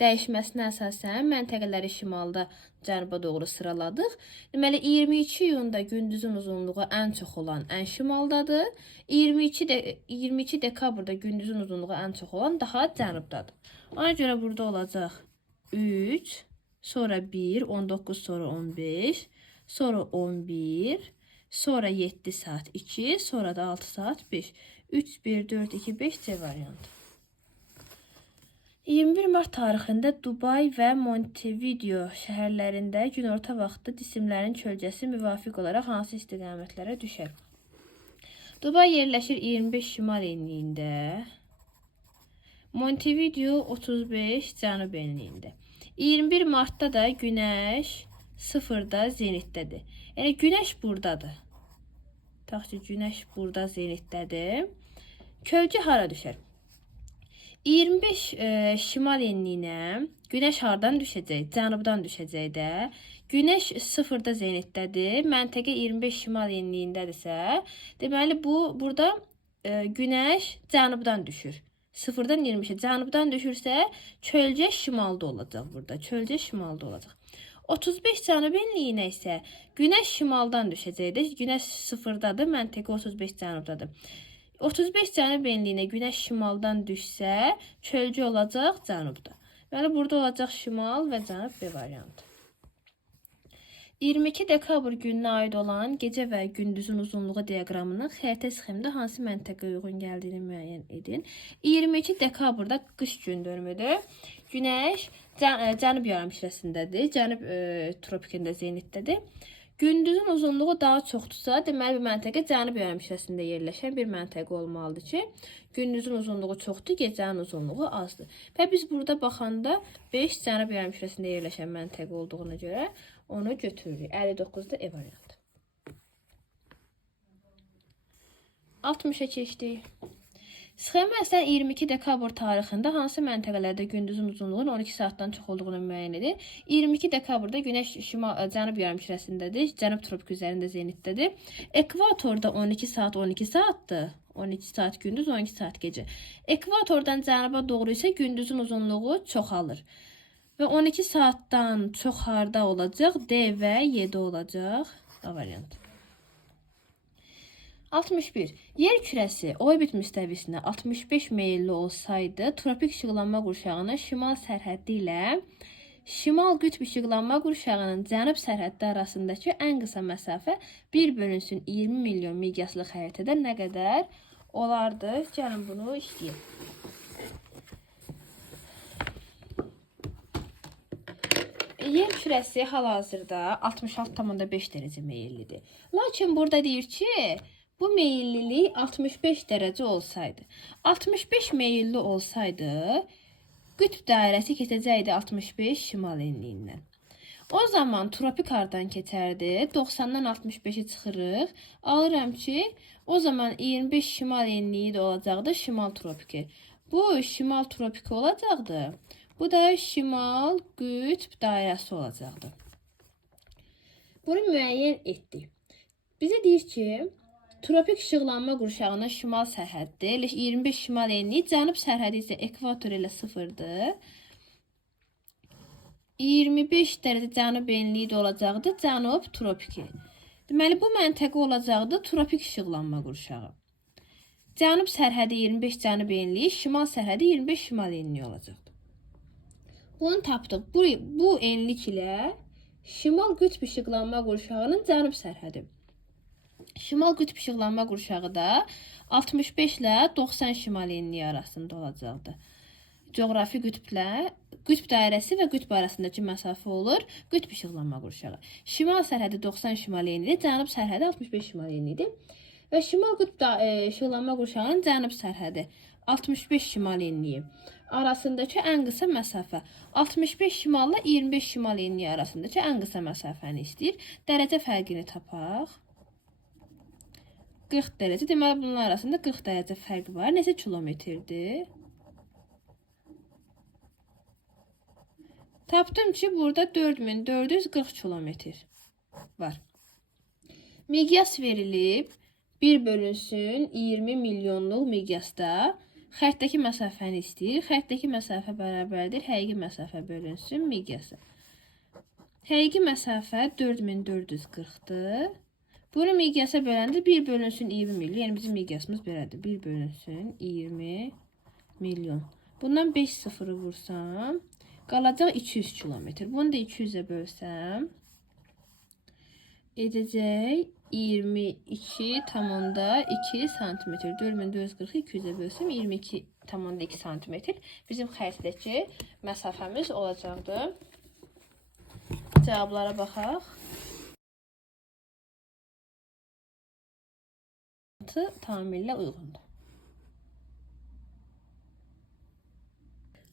dəyişməsinə əsasən məntəqələri şimalda cənuba doğru sıraladıq. Deməli 22 iyunda gündüzün uzunluğu ən çox olan ən şimaldadır. 22 dekabrda gündüzün uzunluğu ən çox olan daha cənubdadır. Ona görə burada olacaq 3, sonra 1, 19 sonra 15, sonra 11, sonra 7 saat 2, sonra da 6 saat 5. 3, 1, 4, 2, 5 C variantı. 21 mart tarixində Dubay və Montevideo şəhərlərində günorta vaxtı cisimlərin kölgəsi müvafiq olaraq hansı istiqamətlərə düşər? Dubay yerləşir 25 şimal enliyində. Montevideo 35 cənub enliyində. 21 martda da günəş sıfırda zenitdədir. Yəni Günəş burdadır. Tutaq ki, Günəş burada zenitdədir. Kölgə hara düşər? 25 şimal enliyinə Günəş hardan düşəcək? Cənubdan düşəcək də. Günəş sıfırda zenitdədir. Məntəqə 25 şimal enliyindədirsə, deməli burada Günəş cənubdan düşür. Sıfırdan 20'e cənubdan düşürsə, kölgə şimalda olacaq burada. Kölgə şimalda olacaq. 35 cənub enliyinə isə Günəş şimaldan düşəcəkdir. Günəş sıfırdadır, məntəqə 35 cənubdadır. 35 cənub enliyinə Günəş şimaldan düşsə, kölgə olacaq cənubda. Yəni burada olacaq şimal və cənub B variantı. 22 dekabr gününə aid olan gecə və gündüzün uzunluğu diaqramının xəritə sxemində hansı məntəqə uyğun gəldiyini müəyyən edin. 22 dekabrda qış gündürmüdür. Günəş cənub yarımkürəsindədir. Cənub tropikində zenitdədir. Gündüzün uzunluğu daha çoxdursa, deməli bu məntəqə cənub yarımkürəsində yerləşən bir məntəqə olmalıdır ki, gündüzün uzunluğu çoxdur, gecənin uzunluğu azdır. Və biz burada baxanda 5 cənub yarımkürəsində yerləşən məntəqə olduğuna görə onu götürürük. 59'da E variantı. 60'a keçdik. Sxema əsasən 22 dekabr tarixində hansı məntəqələrdə gündüzün uzunluğunun 12 saatdan çox olduğunu müəyyən edir. 22 dekabrda Günəş cənub yarımkürəsindədir, cənub tropik üzərində zenitdədir. Ekvatorda 12 saat 12 saatdır. 12 saat gündüz, 12 saat gecə. Ekvatordan cənuba doğru isə gündüzün uzunluğu çoxalır. Və 12 saatdan çox harda olacaq? D və 7 olacaq. A variantı. 61. Yer kürəsi orbit müstəvisinə 65 meyilli olsaydı, tropik işıqlanma qurşağının şimal sərhəddi ilə şimal qütb işıqlanma qurşağının cənub sərhəddi arasındakı ən qısa məsafə 1/20 milyon miqyaslı xəritədə nə qədər olardı? Gəlin bunu işləyək. Yer kürəsi hal-hazırda 66,5 dərəcə meyillidir. Lakin burada deyir ki, bu meyillilik 65 dərəcə olsaydı. 65 meyilli olsaydı, qütb dairəsi keçəcəkdi 65 şimal enliyindən. O zaman tropik hardan keçərdi? 90'dan 65'i çıxırıq. Alıram ki, o zaman 25 şimal enliyi də olacaqdı şimal tropiki. Bu şimal tropiki olacaqdı. Bu da şimal qütb dairəsi olacaqdı. Bunu müəyyən etdik. Bizə deyir ki, tropik işıqlanma qurşağının şimal sərhəddi 25 şimal enliyi, cənub sərhədi isə ekvator ilə 0'dır. 25 dərəcə cənub enliyi də olacaqdı cənub tropiki. Deməli bu məntəqə olacaqdı tropik işıqlanma qurşağı. Cənub sərhədi 25 cənub enliyi, şimal sərhədi 25 şimal enliyi olacaqdı. Bunu tapdıq. Bu enlik ilə şimal qütb işıqlanma qurşağının cənub sərhədi. Şimal qütb işıqlanma qurşağı da 65 ilə 90 şimal enliyi arasında olacaqdı. Coğrafi qütb dairəsi və qütb arasındakı məsafə olur qütb işıqlanma qurşağı. Şimal sərhədi 90 şimal enliyi, cənub sərhədi 65 şimal enliyidir. Və şimal qütb işıqlanma qurşağının cənub sərhədi 65 şimal enliyi arasındakı ən qısa məsafə. 65 şimalla 25 şimal enliyi arasındakı ən qısa məsafəni istəyir. Dərəcə fərqini tapaq. 40 dərəcə. Deməli bunun arasında 40 dərəcə fərq var. Neçə kilometrdir? Tapdım ki, burada 4440 kilometr var. Miqyas verilib 1/20 milyonluq miqyasda xəttdəki məsafəni istəyir. Xəttdəki məsafə bərabərdir həqiqi məsafə bölünsün miqyası. Həqiqi məsafə 4440'dır. Bunu miqyasa böləndə 1/20 milyon. Yəni bizim miqyasımız belədir. 1/20 milyon. Bundan 5 sıfırı vursam, qalacaq 200 kilometr. Bunu da 200'e bölsəm, edəcək 22,2 santimetr. 4440'ı 200'e bölsəm 22,2 santimetr. Bizim xəritədəki məsafəmiz olacaqdır. Cavablara baxaq. Tamamilə uyğundur.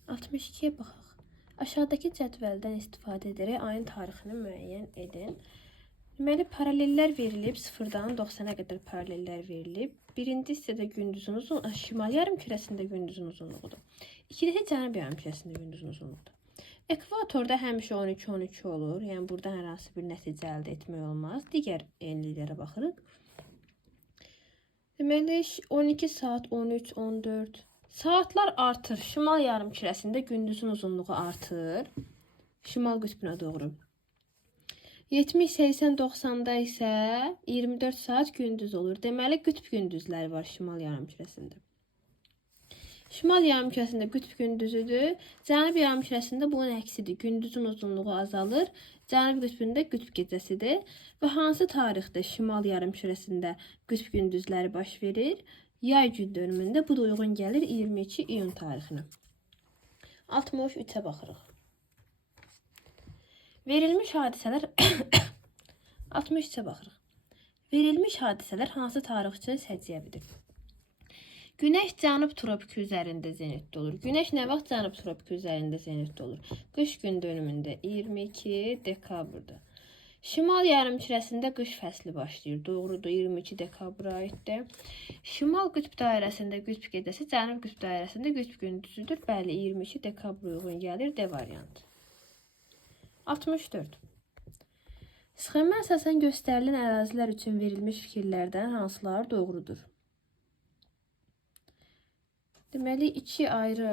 62'ye baxaq. Aşağıdakı cədvəldən istifadə edərək ayın tarixini müəyyən edin. Deməli, paralellər verilib, 0-dan 90-a qədər paralellər verilib. Birinci hissədə gündüzün şimal yarımkürəsində gündüzün uzunluğudur. İkincisi cənub yarımkürəsində gündüzün uzunluğudur. Ekvatorda həmişə 12-12 olur. Yəni, buradan hər hansı bir nəticə əldə etmək olmaz. Digər enliklərə baxırıq. Deməli, 12 saat, 13, 14. Saatlar artır. Şimal yarımkürəsində gündüzün uzunluğu artır. Şimal qütbünə doğru. 70, 80, 90-da isə 24 saat gündüz olur. Deməli, qütb gündüzləri var şimal yarımkürəsində. Şimal yarımkürəsində qütb gündüzüdür. Cənub yarımkürəsində bunun əksidir. Gündüzün uzunluğu azalır. Cənub qütbündə qütb gecəsidir. Və hansı tarixdə şimal yarımkürəsində qütb gündüzləri baş verir? Yay gün dönümündə bu da uyğun gəlir 22 iyun tarixinə. 63-ə baxırıq. Verilmiş hadisələr 63-ə baxırıq. Verilmiş hadisələr hansı tarix üçün səciyyəvidir? Günəş cənub tropiki üzərində zenitdə olur. Günəş nə vaxt cənub tropiki üzərində zenitdə olur? Qış gün dönümündə 22 dekabrda. Şimal yarımkürəsində qış fəsli başlayır. Doğrudur, 22 dekabra aiddir. Şimal qütb dairəsində qütb gecəsi, cənub qütb dairəsində qütb gündüzüdür. Bəli, 22 dekabra uyğun gəlir. D variantı. 64. Sxemə əsasən göstərilən ərazilər üçün verilmiş fikirlərdən hansıları doğrudur? Deməli, 2 ayrı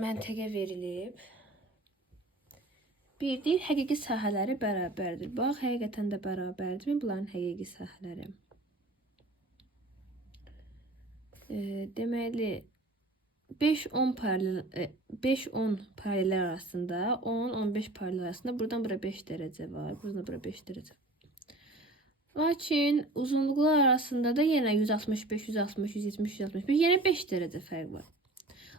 məntəqə verilib. Bir deyir, həqiqi sahələri bərabərdir. Bax, həqiqətən də bərabərdirmi bunların həqiqi sahələri? Deməli, 5-10 paralellər arasında, 10-15 paralellər arasında buradan bura 5 dərəcə var, buradan bura 5 dərəcə. Lakin uzunluqlar arasında da yenə 165, 160, 170, 165, yenə 5 dərəcə fərq var.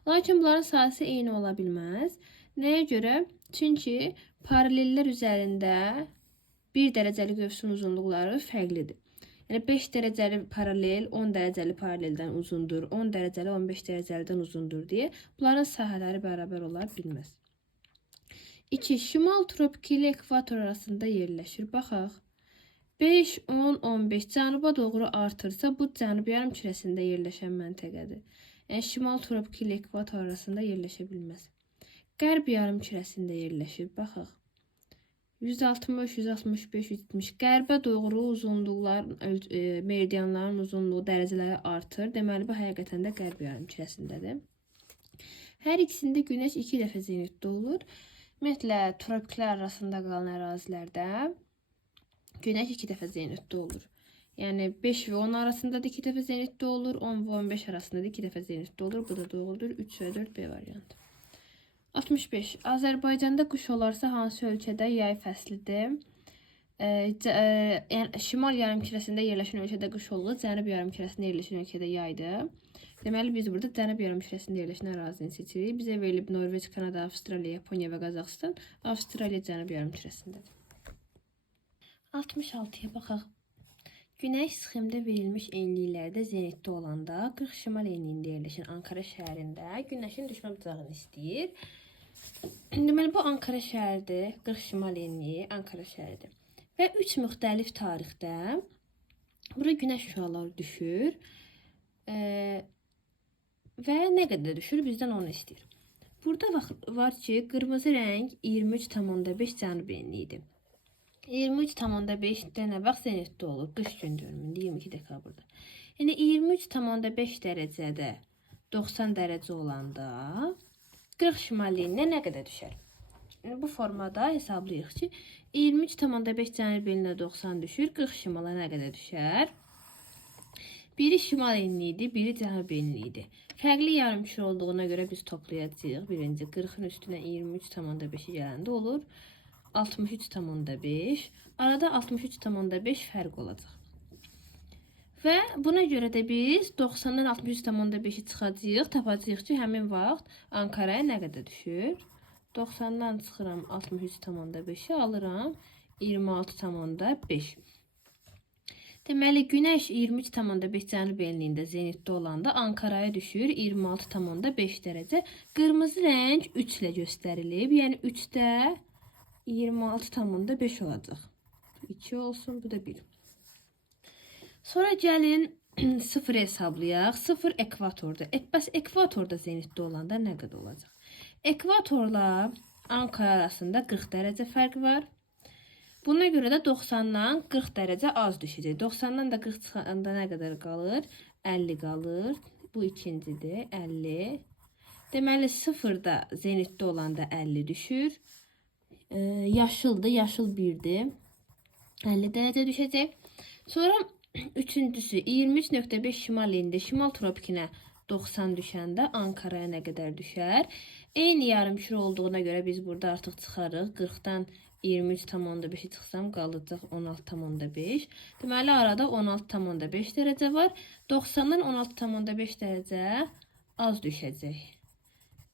Lakin bunların sahəsi eyni ola bilməz. Nəyə görə? Çünki paralellər üzərində 1 dərəcəli qövsün uzunluqları fərqlidir. Yəni 5 dərəcəli paralel 10 dərəcəli paraleldən uzundur, 10 dərəcəli 15 dərəcəlidən uzundur deyə bunların sahələri bərabər ola bilməz. 2. Şimal tropiki ilə ekvator arasında yerləşir. Baxaq. 5, 10, 15 cənuba doğru artırsa bu cənub yarımkürəsində yerləşən məntəqədir. Yəni şimal tropiki ilə ekvator arasında yerləşə bilməz. Qərb yarımkürəsində yerləşir. Baxaq. 160, 165, 170. Qərbə doğru uzunluqlar, meridianların uzunluğu, dərəcələri artır. Deməli, bu həqiqətən də qərb yarımkürəsindədir. Hər ikisində günəş 2 dəfə zenitdə olur. Ümumiyyətlə, tropiklər arasında qalan ərazilərdə günəş 2 dəfə zenitdə olur. Yəni, 5 və 10 arasında da 2 dəfə zenitdə olur. 10 və 15 arasında da 2 dəfə zenitdə olur. Bu da doğrudur. 3 və 4 B variantı. 65. Azərbaycanda qış olarsa hansı ölkədə yay fəslidir? Yəni, şimal yarımkürəsində yerləşən ölkədə qış olur, cənub yarımkürəsində yerləşən ölkədə yaydır. Deməli, biz burada cənub yarımkürəsində yerləşən ərazini seçirik. Bizə verilib Norveç, Kanada, Avstraliya, Yaponiya və Qazaxıstan. Avstraliya cənub yarımkürəsindədir. 66-ya baxaq. Günəş sxemdə verilmiş enliklərdə zenitdə olanda 40 şimal enliyində yerləşən Ankara şəhərində günəşin düşmə bucağını istəyir. Deməli, bu Ankara şəhəridir. 40 şimal enliyi Ankara şəhəridir. Və 3 müxtəlif tarixdə bura günəş şüaları düşür. Və nə qədər düşür? Bizdən onu istəyir. Burada var ki, qırmızı rəng 23,5 cənub enliyidir. 23,5-də nə vaxt zenitdə olur? Qış gün dönümündə 22 dekabrda. Yəni 23,5 dərəcədə 90 dərəcə olanda 40 şimal enliyinə nə qədər düşər? Yəni, bu formada hesablayıq ki, 23,5 cənub enliyinə 90 düşür, 40 şimala nə qədər düşər? Biri şimal enliyidir, biri cənub enliyidir. Fərqli yarımkür olduğuna görə biz toplayacağıq. Birinci 40-ın üstünə 23,5-i gələndə olur 63,5. Arada 63,5 fərq olacaq. Və buna görə də biz 90-dan 63,5-i çıxacağıq, tapacağıq ki, həmin vaxt Ankaraya nə qədər düşür? 90-dan çıxıram 63,5-i alıram 26,5. Deməli, Günəş 23,5 cənub enliyində zenitdə olanda Ankaraya düşür 26,5 dərəcə. Qırmızı rəng 3 ilə göstərilib. Yəni 3-də 26,5 olacaq. 2 olsun, bu da 1. Sonra gəlin 0 hesablayaq. 0 ekvatorda. Bəs ekvatorda zenitdə olanda nə qədər olacaq? Ekvatorla Ankara arasında 40 dərəcə fərq var. Buna görə də 90-dan 40 dərəcə az düşəcək. 90-dan da 40 çıxanda nə qədər qalır? 50 qalır. Bu ikincidir, 50. Deməli, 0-da zenitdə olanda 50 düşür. Yaşıldır, yaşıl 1-dir. 50 dərəcə düşəcək. Sonra üçüncüsü 23,5 şimal enində şimal tropikinə 90 düşəndə Ankaraya nə qədər düşər? Eyni yarımkür olduğuna görə biz burada artıq çıxarıq. 40-dan 23,5'i çıxsam qalacaq 16,5. Deməli, arada 16,5 dərəcə var. 90-dan 16,5 dərəcə az düşəcək.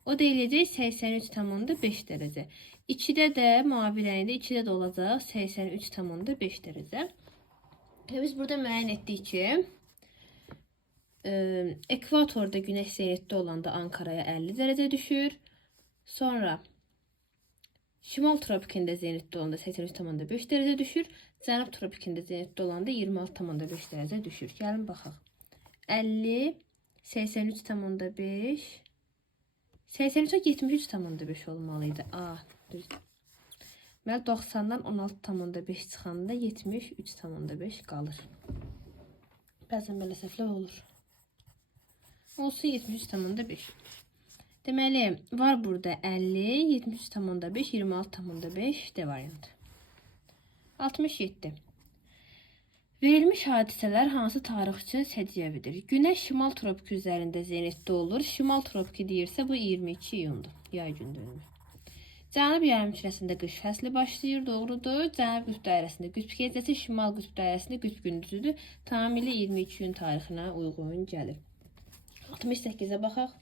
O da eləyəcək 83,5 dərəcə. 2-də də mavi rəngdə 2-də də olacaq 83,5 dərəcə. Biz burada müəyyən etdik ki, ekvatorda günəş zenitdə olanda Ankaraya 50 dərəcə düşür. Sonra şimal tropikində zenitdə olanda 83,5 dərəcə düşür. Cənub tropikində zenitdə olanda 26,5 dərəcə düşür. Gəlin baxaq. 50, 83,5, 83'e 73,5 olmalıydı. Düz. Deməli 90-dan 16,5 çıxanda 73,5 qalır. Bəzən belə səhvlər olur. Olsun 73,5. Deməli, var burada 50, 73,5, 26,5 D variantı. 67. Verilmiş hadisələr hansı tarix üçün səciyyəvidir? Günəş şimal tropiki üzərində zenitdə olur. Şimal tropiki deyirsə bu 22 iyundur. Yay gün dönümü. Cənub yarımkürəsində qış fəsli başlayır, doğrudur. Cənub qütb dairəsində qütb gecəsi, şimal qütb dairəsində qütb gündüzüdür. Tamamilə 22 iyun tarixinə uyğun gəlir. 68-ə baxaq.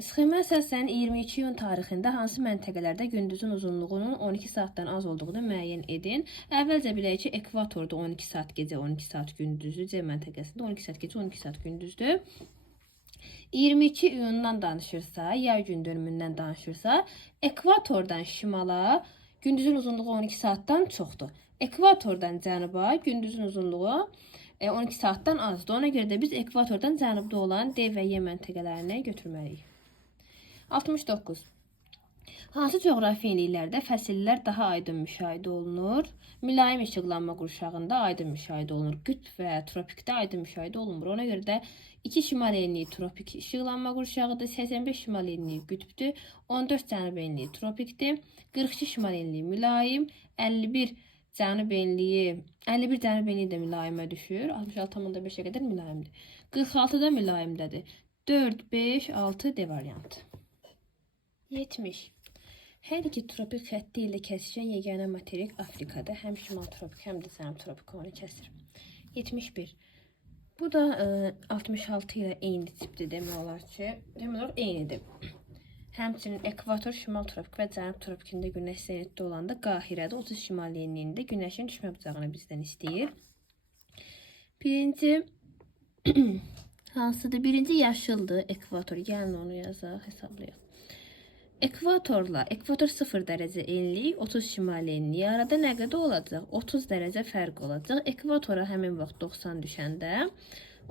Sxemə əsasən 22 iyun tarixində hansı məntəqələrdə gündüzün uzunluğunun 12 saatdan az olduğunu müəyyən edin. Əvvəlcə bilək ki, ekvatorda 12 saat gecə, 12 saat gündüzdür. C məntəqəsində 12 saat gecə, 12 saat gündüzdür. 22 iyundan danışırsa, yay gün dönümündən danışırsa, ekvatordan şimala gündüzün uzunluğu 12 saatdan çoxdur. Ekvatordan cənuba gündüzün uzunluğu 12 saatdan azdır. Ona görə də biz ekvatordan cənubda olan D və Y məntəqələrini götürməliyik. 69. Hansı coğrafi enliklərdə fəsillər daha aydın müşahidə olunur? Mülayim işıqlanma qurşağında aydın müşahidə olunur. Qütb və tropikdə aydın müşahidə olunmur. Ona görə də 2 şimal enliyi tropik işıqlanma qurşağıdır, 85 şimal enliyi qütbdür, 14 cənub enliyi tropikdir, 42 şimal enliyi mülayim, 51 cənub enliyi də mülayimə düşür, 66,5'e qədər mülayimdir. 46 da mülayimdədir. 4, 5, 6 D variantı. 70. Hər iki tropik xətti ilə kəsişən yeganə materik Afrikada. Həm şimal tropik, həm də cənub tropik onu kəsir. 71. Bu da 66 ilə eyni tipdir demək olar ki, demək olar eynidir. Həmçinin ekvator, şimal tropik və cənub tropikində günəş zenitdə olanda Qahirədə 30 şimal enliyində günəşin düşmə bucağını bizdən istəyir. Birinci hansıdır? Birinci yaşıldır, ekvator. Gəlin onu yazaq, hesablayaq. Ekvator 0 dərəcə enlik, 30 şimal enliyi. Arada nə qədər olacaq? 30 dərəcə fərq olacaq. Ekvatora həmin vaxt 90 düşəndə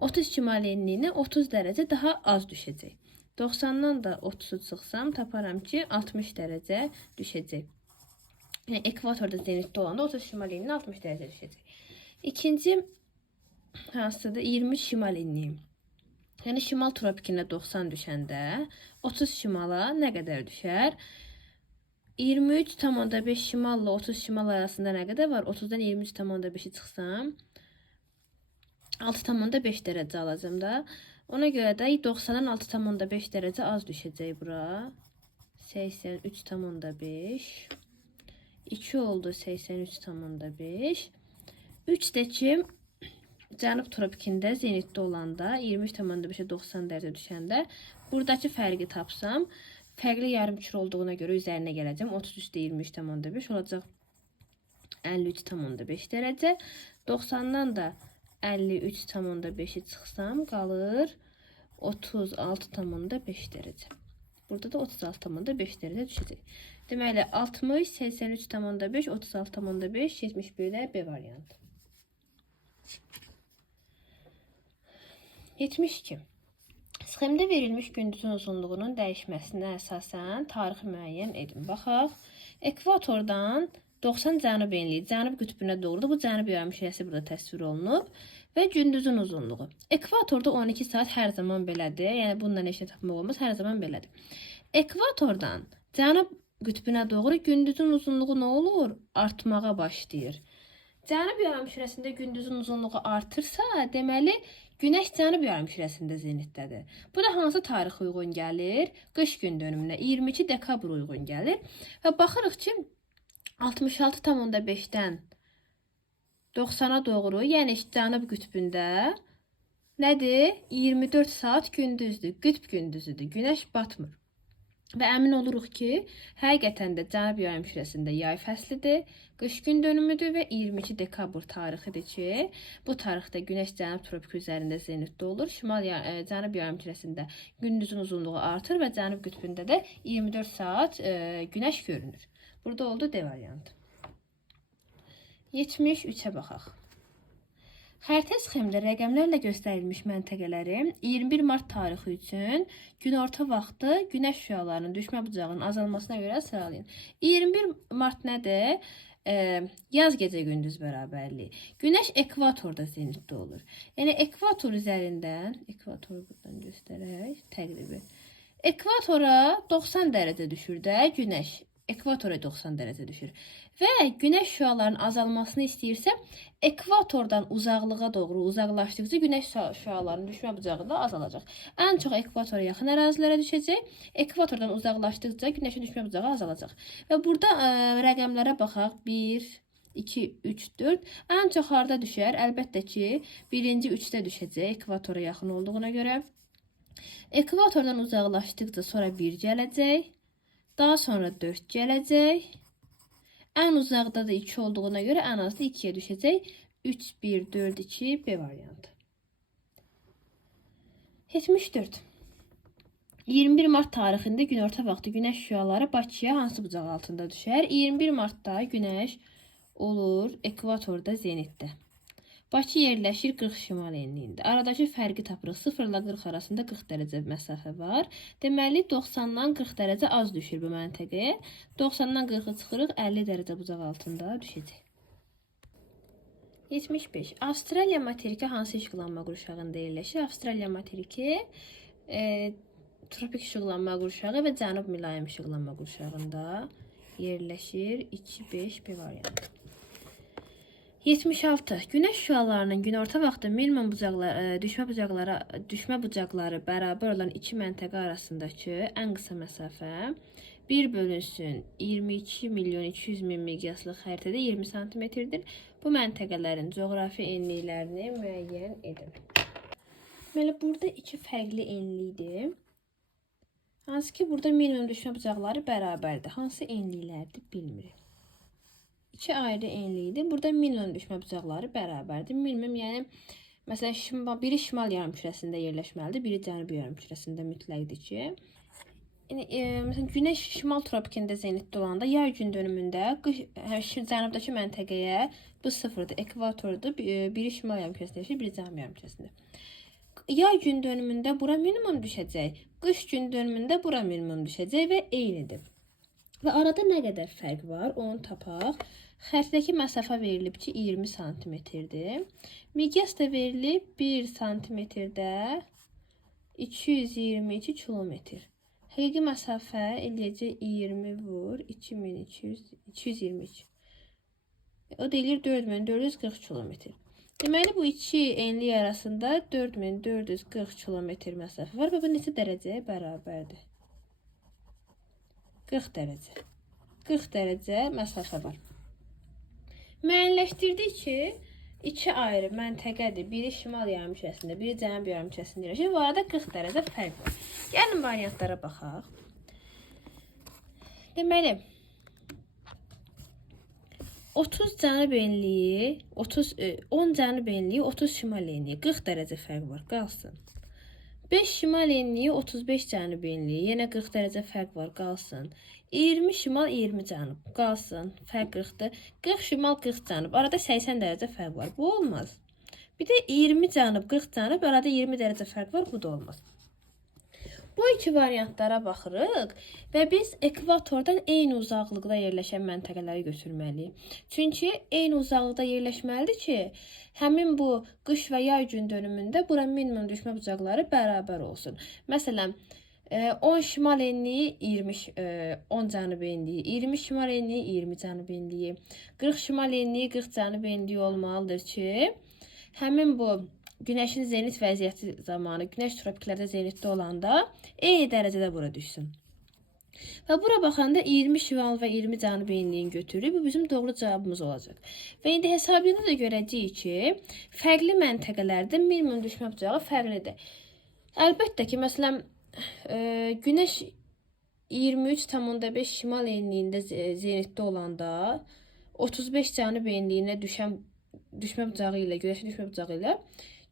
30 şimal enliyinə 30 dərəcə daha az düşəcək. 90-dan da 30'u çıxsam taparam ki 60 dərəcə düşəcək. Yəni ekvatorda zenitdə olanda 30 şimal enliyinə 60 dərəcə düşəcək. İkinci hansıdır? 23 şimal enliyi. Yəni şimal tropikinə 90 düşəndə 30 şimala nə qədər düşər? 23,5 şimalla 30 şimal arasında nə qədər var? 30'dan 23,5'i çıxsam 6,5 dərəcə alacağım da. Ona görə də 90'dan 6,5 dərəcə az düşəcək bura. 83,5. 2 oldu 83,5. 3 də ki cənub tropikində zenitdə olanda 23,5'e 90 dərəcə düşəndə buradakı fərqi tapsam, fərqli yarımkür olduğuna görə üzərinə gələcəm. 30 üstə 23,5 olacaq 53,5 dərəcə. 90-dan da 53,5-i çıxsam qalır 36,5 dərəcə. Burada da 36,5 dərəcə düşəcək. Deməli 60, 83,5, 36,5, 71 də B variantı. 72. Sxemdə verilmiş gündüzün uzunluğunun dəyişməsinə əsasən tarixi müəyyən edin. Baxaq. Ekvatordan 90 cənub enliyi cənub qütbünə doğrudur. Bu cənub yarımkürəsi burada təsvir olunub və gündüzün uzunluğu. Ekvatorda 12 saat hər zaman belədir. Yəni bununla heç nə tapmaq olmaz, hər zaman belədir. Ekvatordan cənub qütbünə doğru gündüzün uzunluğu nə olur? Artmağa başlayır. Cənub yarımkürəsində gündüzün uzunluğu artırsa, deməli Günəş cənub yarımkürəsində zenitdədir. Bu da hansı tarix uyğun gəlir? Qış gün dönümünə 22 dekabr uyğun gəlir. Və baxırıq ki, 66,5-dən 90-a doğru, yəni cənub qütbündə nədir? 24 saat gündüzdür, qütb gündüzüdür, Günəş batmır. Və əmin oluruq ki, həqiqətən də cənub yarımkürəsində yay fəslidir, qış gün dönümüdür və 22 dekabr tarixidir ki, bu tarixdə Günəş cənub tropiki üzərində zenitdə olur. Cənub yarımkürəsində gündüzün uzunluğu artır və cənub qütbündə də 24 saat Günəş görünür. Burada oldu D variantı. 73-ə baxaq. Xəritə sxemdə rəqəmlərlə göstərilmiş məntəqələrin 21 mart tarixi üçün günorta vaxtı Günəş şüalarının düşmə bucağının azalmasına görə sıralayın. 21 mart nədir? Yaz gecə gündüz bərabərliyi. Günəş ekvatorda zenitdə olur. Yəni ekvator üzərindən, ekvatoru buradan göstərək, təqribi. Ekvatora 90 dərəcə düşür də Günəş. Ekvatora 90 dərəcə düşür. Və Günəş şüalarının azalmasını istəyirsə, ekvatordan uzaqlığa doğru uzaqlaşdıqca Günəş şüalarının düşmə bucağı da azalacaq. Ən çox ekvatora yaxın ərazilərə düşəcək. Ekvatordan uzaqlaşdıqca Günəşin düşmə bucağı azalacaq. Və burada rəqəmlərə baxaq. 1, 2, 3, 4. Ən çox harda düşər? Əlbəttə ki, birinci 3-də düşəcək ekvatora yaxın olduğuna görə. Ekvatordan uzaqlaşdıqca sonra 1 gələcək. Daha sonra 4 gələcək. Ən uzaqda da 2 olduğuna görə ən azda 2-yə düşəcək. 3, 1, 4, 2, B variantı. 74. 21 mart tarixində günorta vaxtı Günəş şüaları Bakıya hansı bucaq altında düşər? 21 martda Günəş olur ekvatorda zenitdə. Bakı yerləşir 40 şimal enliyində. Aradakı fərqi tapırıq. 0 ilə 40 arasında 40 dərəcə məsafə var. Deməli 90-dan 40 dərəcə az düşür bu məntəqəyə. 90-dan 40-ı çıxırıq, 50 dərəcə bucaq altında düşəcək. 75. Avstraliya materiki hansı işıqlanma qurşağında yerləşir? Avstraliya materiki tropik işıqlanma qurşağı və cənub mülayim işıqlanma qurşağında yerləşir. 2-5 B variantı. 76. Günəş şüalarının günorta vaxtı minimum düşmə bucaqları bərabər olan iki məntəqə arasındakı ən qısa məsafə 1 bölünsün 22.200.000 miqyaslı xəritədə 20 cm-dir. Bu məntəqələrin coğrafi enliklərini müəyyən edin. Deməli, burada iki fərqli enlikdir. Hansı ki, burada minimum düşmə bucaqları bərabərdir. Hansı enliklərdir, bilmirik. İki ayrı enlikdir. Burada minimum düşmə bucaqları bərabərdir. Minimum, yəni, məsələn, biri şimal yarımkürəsində yerləşməlidir, biri cənub yarımkürəsində mütləqdir ki. Məsələn, Günəş şimal tropikində zenitdə olanda yay gün dönümündə cənubdakı məntəqəyə bu sıfırdır, ekvatordur, biri şimal yarımkürəsində yerləşir, biri cənub yarımkürəsində. Yay gün dönümündə bura minimum düşəcək, qış gün dönümündə bura minimum düşəcək və eynidir. Və arada nə qədər fərq var, onu tapaq. Xərtdəki məsafə verilib ki, 20 cm-dir. Miqyas da verilib 1 cm-də 222 km. Həqiqi məsafə eləyəcək 20 vur 2222. O deyilir 4440 km. Deməli, bu iki enlik arasında 4440 km məsafə var və bu neçə dərəcəyə bərabərdir? 40 dərəcə. 40 dərəcə məsafə var. Müəyyənləşdirdik ki, iki ayrı məntəqədir. Biri şimal yarımkürəsində, biri cənub yarımkürəsində yerləşir. Bu arada 40 dərəcə fərq var. Gəlin variantlara baxaq. Deməli, 30 cənub enliyi, 10 cənub enliyi, 30 şimal enliyi. 40 dərəcə fərq var, qalsın. 5 şimal enliyi, 35 cənub enliyi. Yenə 40 dərəcə fərq var, qalsın. 20 şimal, 20 cənub, qalsın. Fərq 40-dır. 40 şimal, 40 cənub. Arada 80 dərəcə fərq var. Bu olmaz. Bir də 20 cənub, 40 cənub. Arada 20 dərəcə fərq var. Bu da olmaz. Bu iki variantlara baxırıq və biz ekvatordan eyni uzaqlıqda yerləşən məntəqələri götürməliyik. Çünki eyni uzaqlıqda yerləşməlidir ki, həmin bu qış və yay gün dönümündə bura minimum düşmə bucaqları bərabər olsun. Məsələn, 10 şimal enliyi, 10 cənub enliyi, 20 şimal enliyi, 20 cənub enliyi, 40 şimal enliyi, 40 cənub enliyi olmalıdır ki, həmin bu Günəşin zenit vəziyyəti zamanı, Günəş tropiklərdə zenitdə olanda eyni dərəcədə bura düşsün. Və bura baxanda 20 şimal və 20 cənub enliyini götürürük. Bu bizim doğru cavabımız olacaq. Və indi hesabını da görəcəyik ki, fərqli məntəqələrdə minimum düşmə bucağı fərqlidir. Əlbəttə ki, məsələn, Günəş 23,5 şimal enliyində zenitdə olanda 35 cənub enliyinə düşmə bucağı ilə, Günəşin düşmə bucağı ilə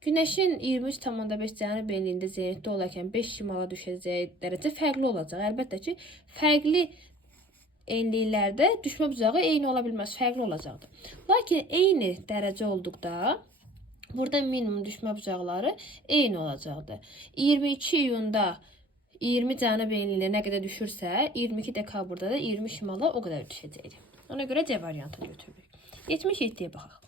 Günəşin 23,5 cənub enliyində zenitdə olarkən 5 şimala düşəcəyi dərəcə fərqli olacaq. Əlbəttə ki, fərqli enliklərdə düşmə bucağı eyni ola bilməz, fərqli olacaqdır. Lakin eyni dərəcə olduqda burada minimum düşmə bucaqları eyni olacaqdır. 22 iyunda 20 cənub enliyinə nə qədər düşürsə, 22 dekabrda da 20 şimala o qədər düşəcək. Ona görə C variantını götürürük. 77-yə baxaq.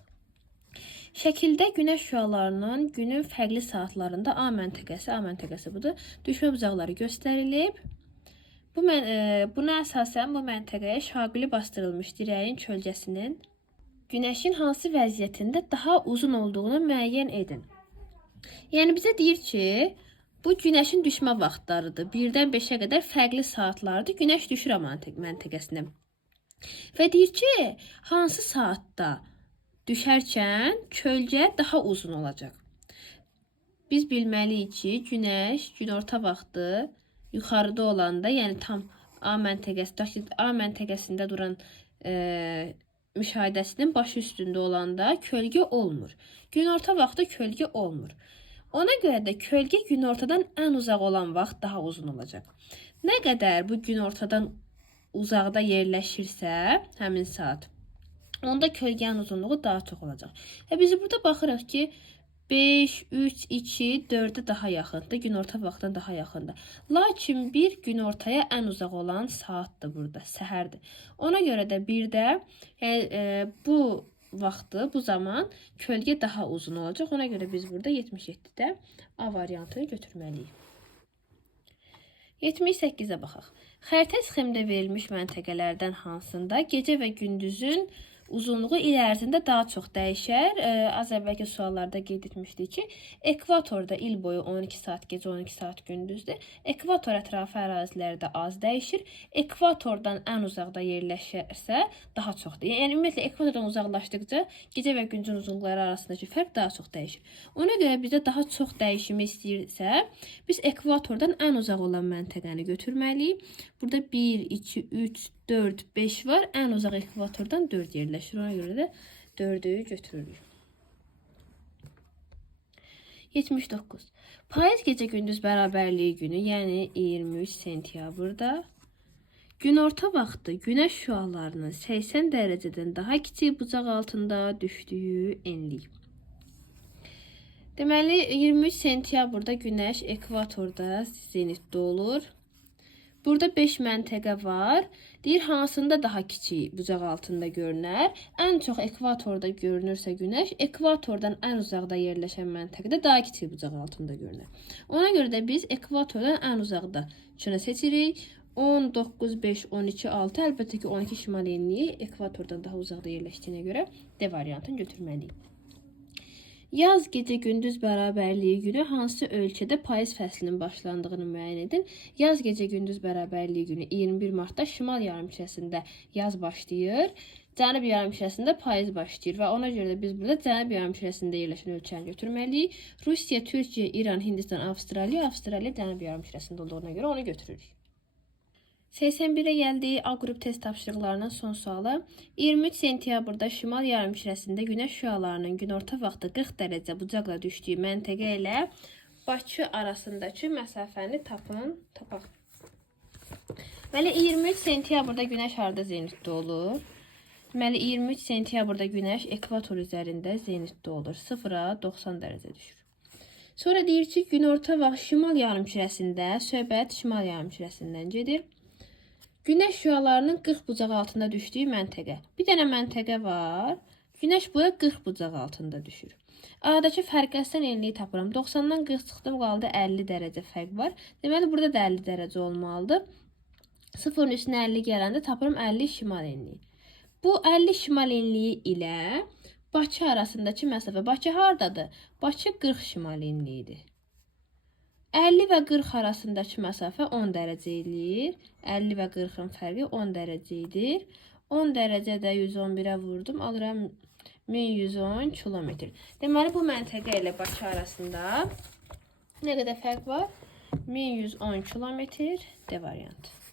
Şəkildə günəş şüalarının günün fərqli saatlarında A məntəqəsi budur, düşmə bucaqları göstərilib. Buna əsasən bu məntəqəyə şaquli bastırılmış dirəyin kölgəsinin günəşin hansı vəziyyətində daha uzun olduğunu müəyyən edin. Yəni bizə deyir ki, bu günəşin düşmə vaxtlarıdır. 1-dən 5-ə qədər fərqli saatlardır. Günəş düşür məntəqəsinə. Və deyir ki, hansı saatda düşərkən kölgə daha uzun olacaq. Biz bilməliyik ki, Günəş günorta vaxtı yuxarıda olanda, yəni tam A məntəqəsində duran müşahidəsinin başı üstündə olanda kölgə olmur. Günorta vaxtı kölgə olmur. Ona görə də kölgə günortadan ən uzaq olan vaxt daha uzun olacaq. Nə qədər bu günortadan uzaqda yerləşirsə, həmin saat, onda kölgənin uzunluğu daha çox olacaq. Və biz burada baxırıq ki, 5, 3, 2, 4-ə daha yaxındır, günorta vaxtına daha yaxındır. Lakin bir günortaya ən uzaq olan saatdır burada, səhərdir. Ona görə də birdə, bu vaxtı, bu zaman kölgə daha uzun olacaq. Ona görə biz burada 77-də A variantını götürməliyik. 78-ə baxaq. Xəritə sxemdə verilmiş məntəqələrdən hansında gecə və gündüzün uzunluğu il ərzində daha çox dəyişər. Az əvvəlki suallarda qeyd etmişdik ki, ekvatorda il boyu 12 saat gecə, 12 saat gündüzdür. Ekvator ətrafı ərazilərdə az dəyişir. Ekvatordan ən uzaqda yerləşərsə daha çoxdur. Yəni ümumiyyətlə ekvatordan uzaqlaşdıqca gecə və gündüzün uzunluqları arasındakı fərq daha çox dəyişir. Ona görə bizdə daha çox dəyişimi istəyirsə, biz ekvatordan ən uzaq olan məntəqəni götürməliyik. Burada 1, 2, 3, 4, 5 var. Ən uzaq ekvatordan 4 yerləşir. Ona görə də 4'ü götürürük. 79. Payız gecə gündüz bərabərliyi günü, yəni 23 sentyabrda günorta vaxtı günəş şüalarının 80 dərəcədən daha kiçik bucaq altında düşdüyü enlik. Deməli, 23 sentyabrda günəş ekvatorda zenitdə olur. Burada 5 məntəqə var. Deyir, hansında daha kiçik bucaq altında görünər? Ən çox ekvatorda görünürsə günəş, ekvatordan ən uzaqda yerləşən məntəqədə daha kiçik bucaq altında görünər. Ona görə də biz ekvatordan ən uzaqda şunu seçirik. 10, 9, 5, 12, 6. Əlbəttə ki, 12 şimal enliyi ekvatordan daha uzaqda yerləşdiyinə görə D variantını götürməliyik. Yaz gecə gündüz bərabərliyi günü hansı ölkədə payız fəslinin başlandığını müəyyən edin. Yaz gecə gündüz bərabərliyi günü 21 martda şimal yarımkürəsində yaz başlayır. Cənub yarımkürəsində payız başlayır və ona görə də biz burada Cənub yarımkürəsində yerləşən ölkəni götürməliyik. Rusiya, Türkiyə, İran, Hindistan, Avstraliya Cənub yarımkürəsində olduğuna görə onu götürürük. 81'e gəldik. A qrup test tapşırıqlarının son sualı. 23 sentyabrda şimal yarımkürəsində günəş şüalarının günorta vaxtı 40 dərəcə bucaqla düşdüyü məntəqə ilə Bakı arasındakı məsafəni tapaq. Deməli 23 sentyabrda günəş harda zenitdə olur? Deməli 23 sentyabrda günəş ekvator üzərində zenitdə olur. 0-a 90 dərəcə düşür. Sonra deyir ki, günorta vaxt şimal yarımkürəsində, söhbət şimal yarımkürəsindən gedir. Günəş şüalarının 40 bucaq altında düşdüyü məntəqə. Bir dənə məntəqə var. Günəş bura 40 bucaq altında düşür. Aradakı fərqləşən enliyi tapıram. 90-dan 40 çıxdım, qaldı 50 dərəcə fərq var. Deməli, burada da 50 dərəcə olmalıdır. 0-ın üstünə 50 gələndə tapıram 50 şimal enliyi. Bu 50 şimal enliyi ilə Bakı arasındakı məsafə. Bakı hardadır? Bakı 40 şimal enliyidir. 50 və 40 arasındakı məsafə 10 dərəcə eləyir. 50 və 40-ın fərqi 10 dərəcə edir. 10 dərəcədə 111-ə vurdum. Alıram 1110 kilometr. Deməli, bu məntəqə ilə Bakı arasında nə qədər fərq var? 1110 kilometr D variantı.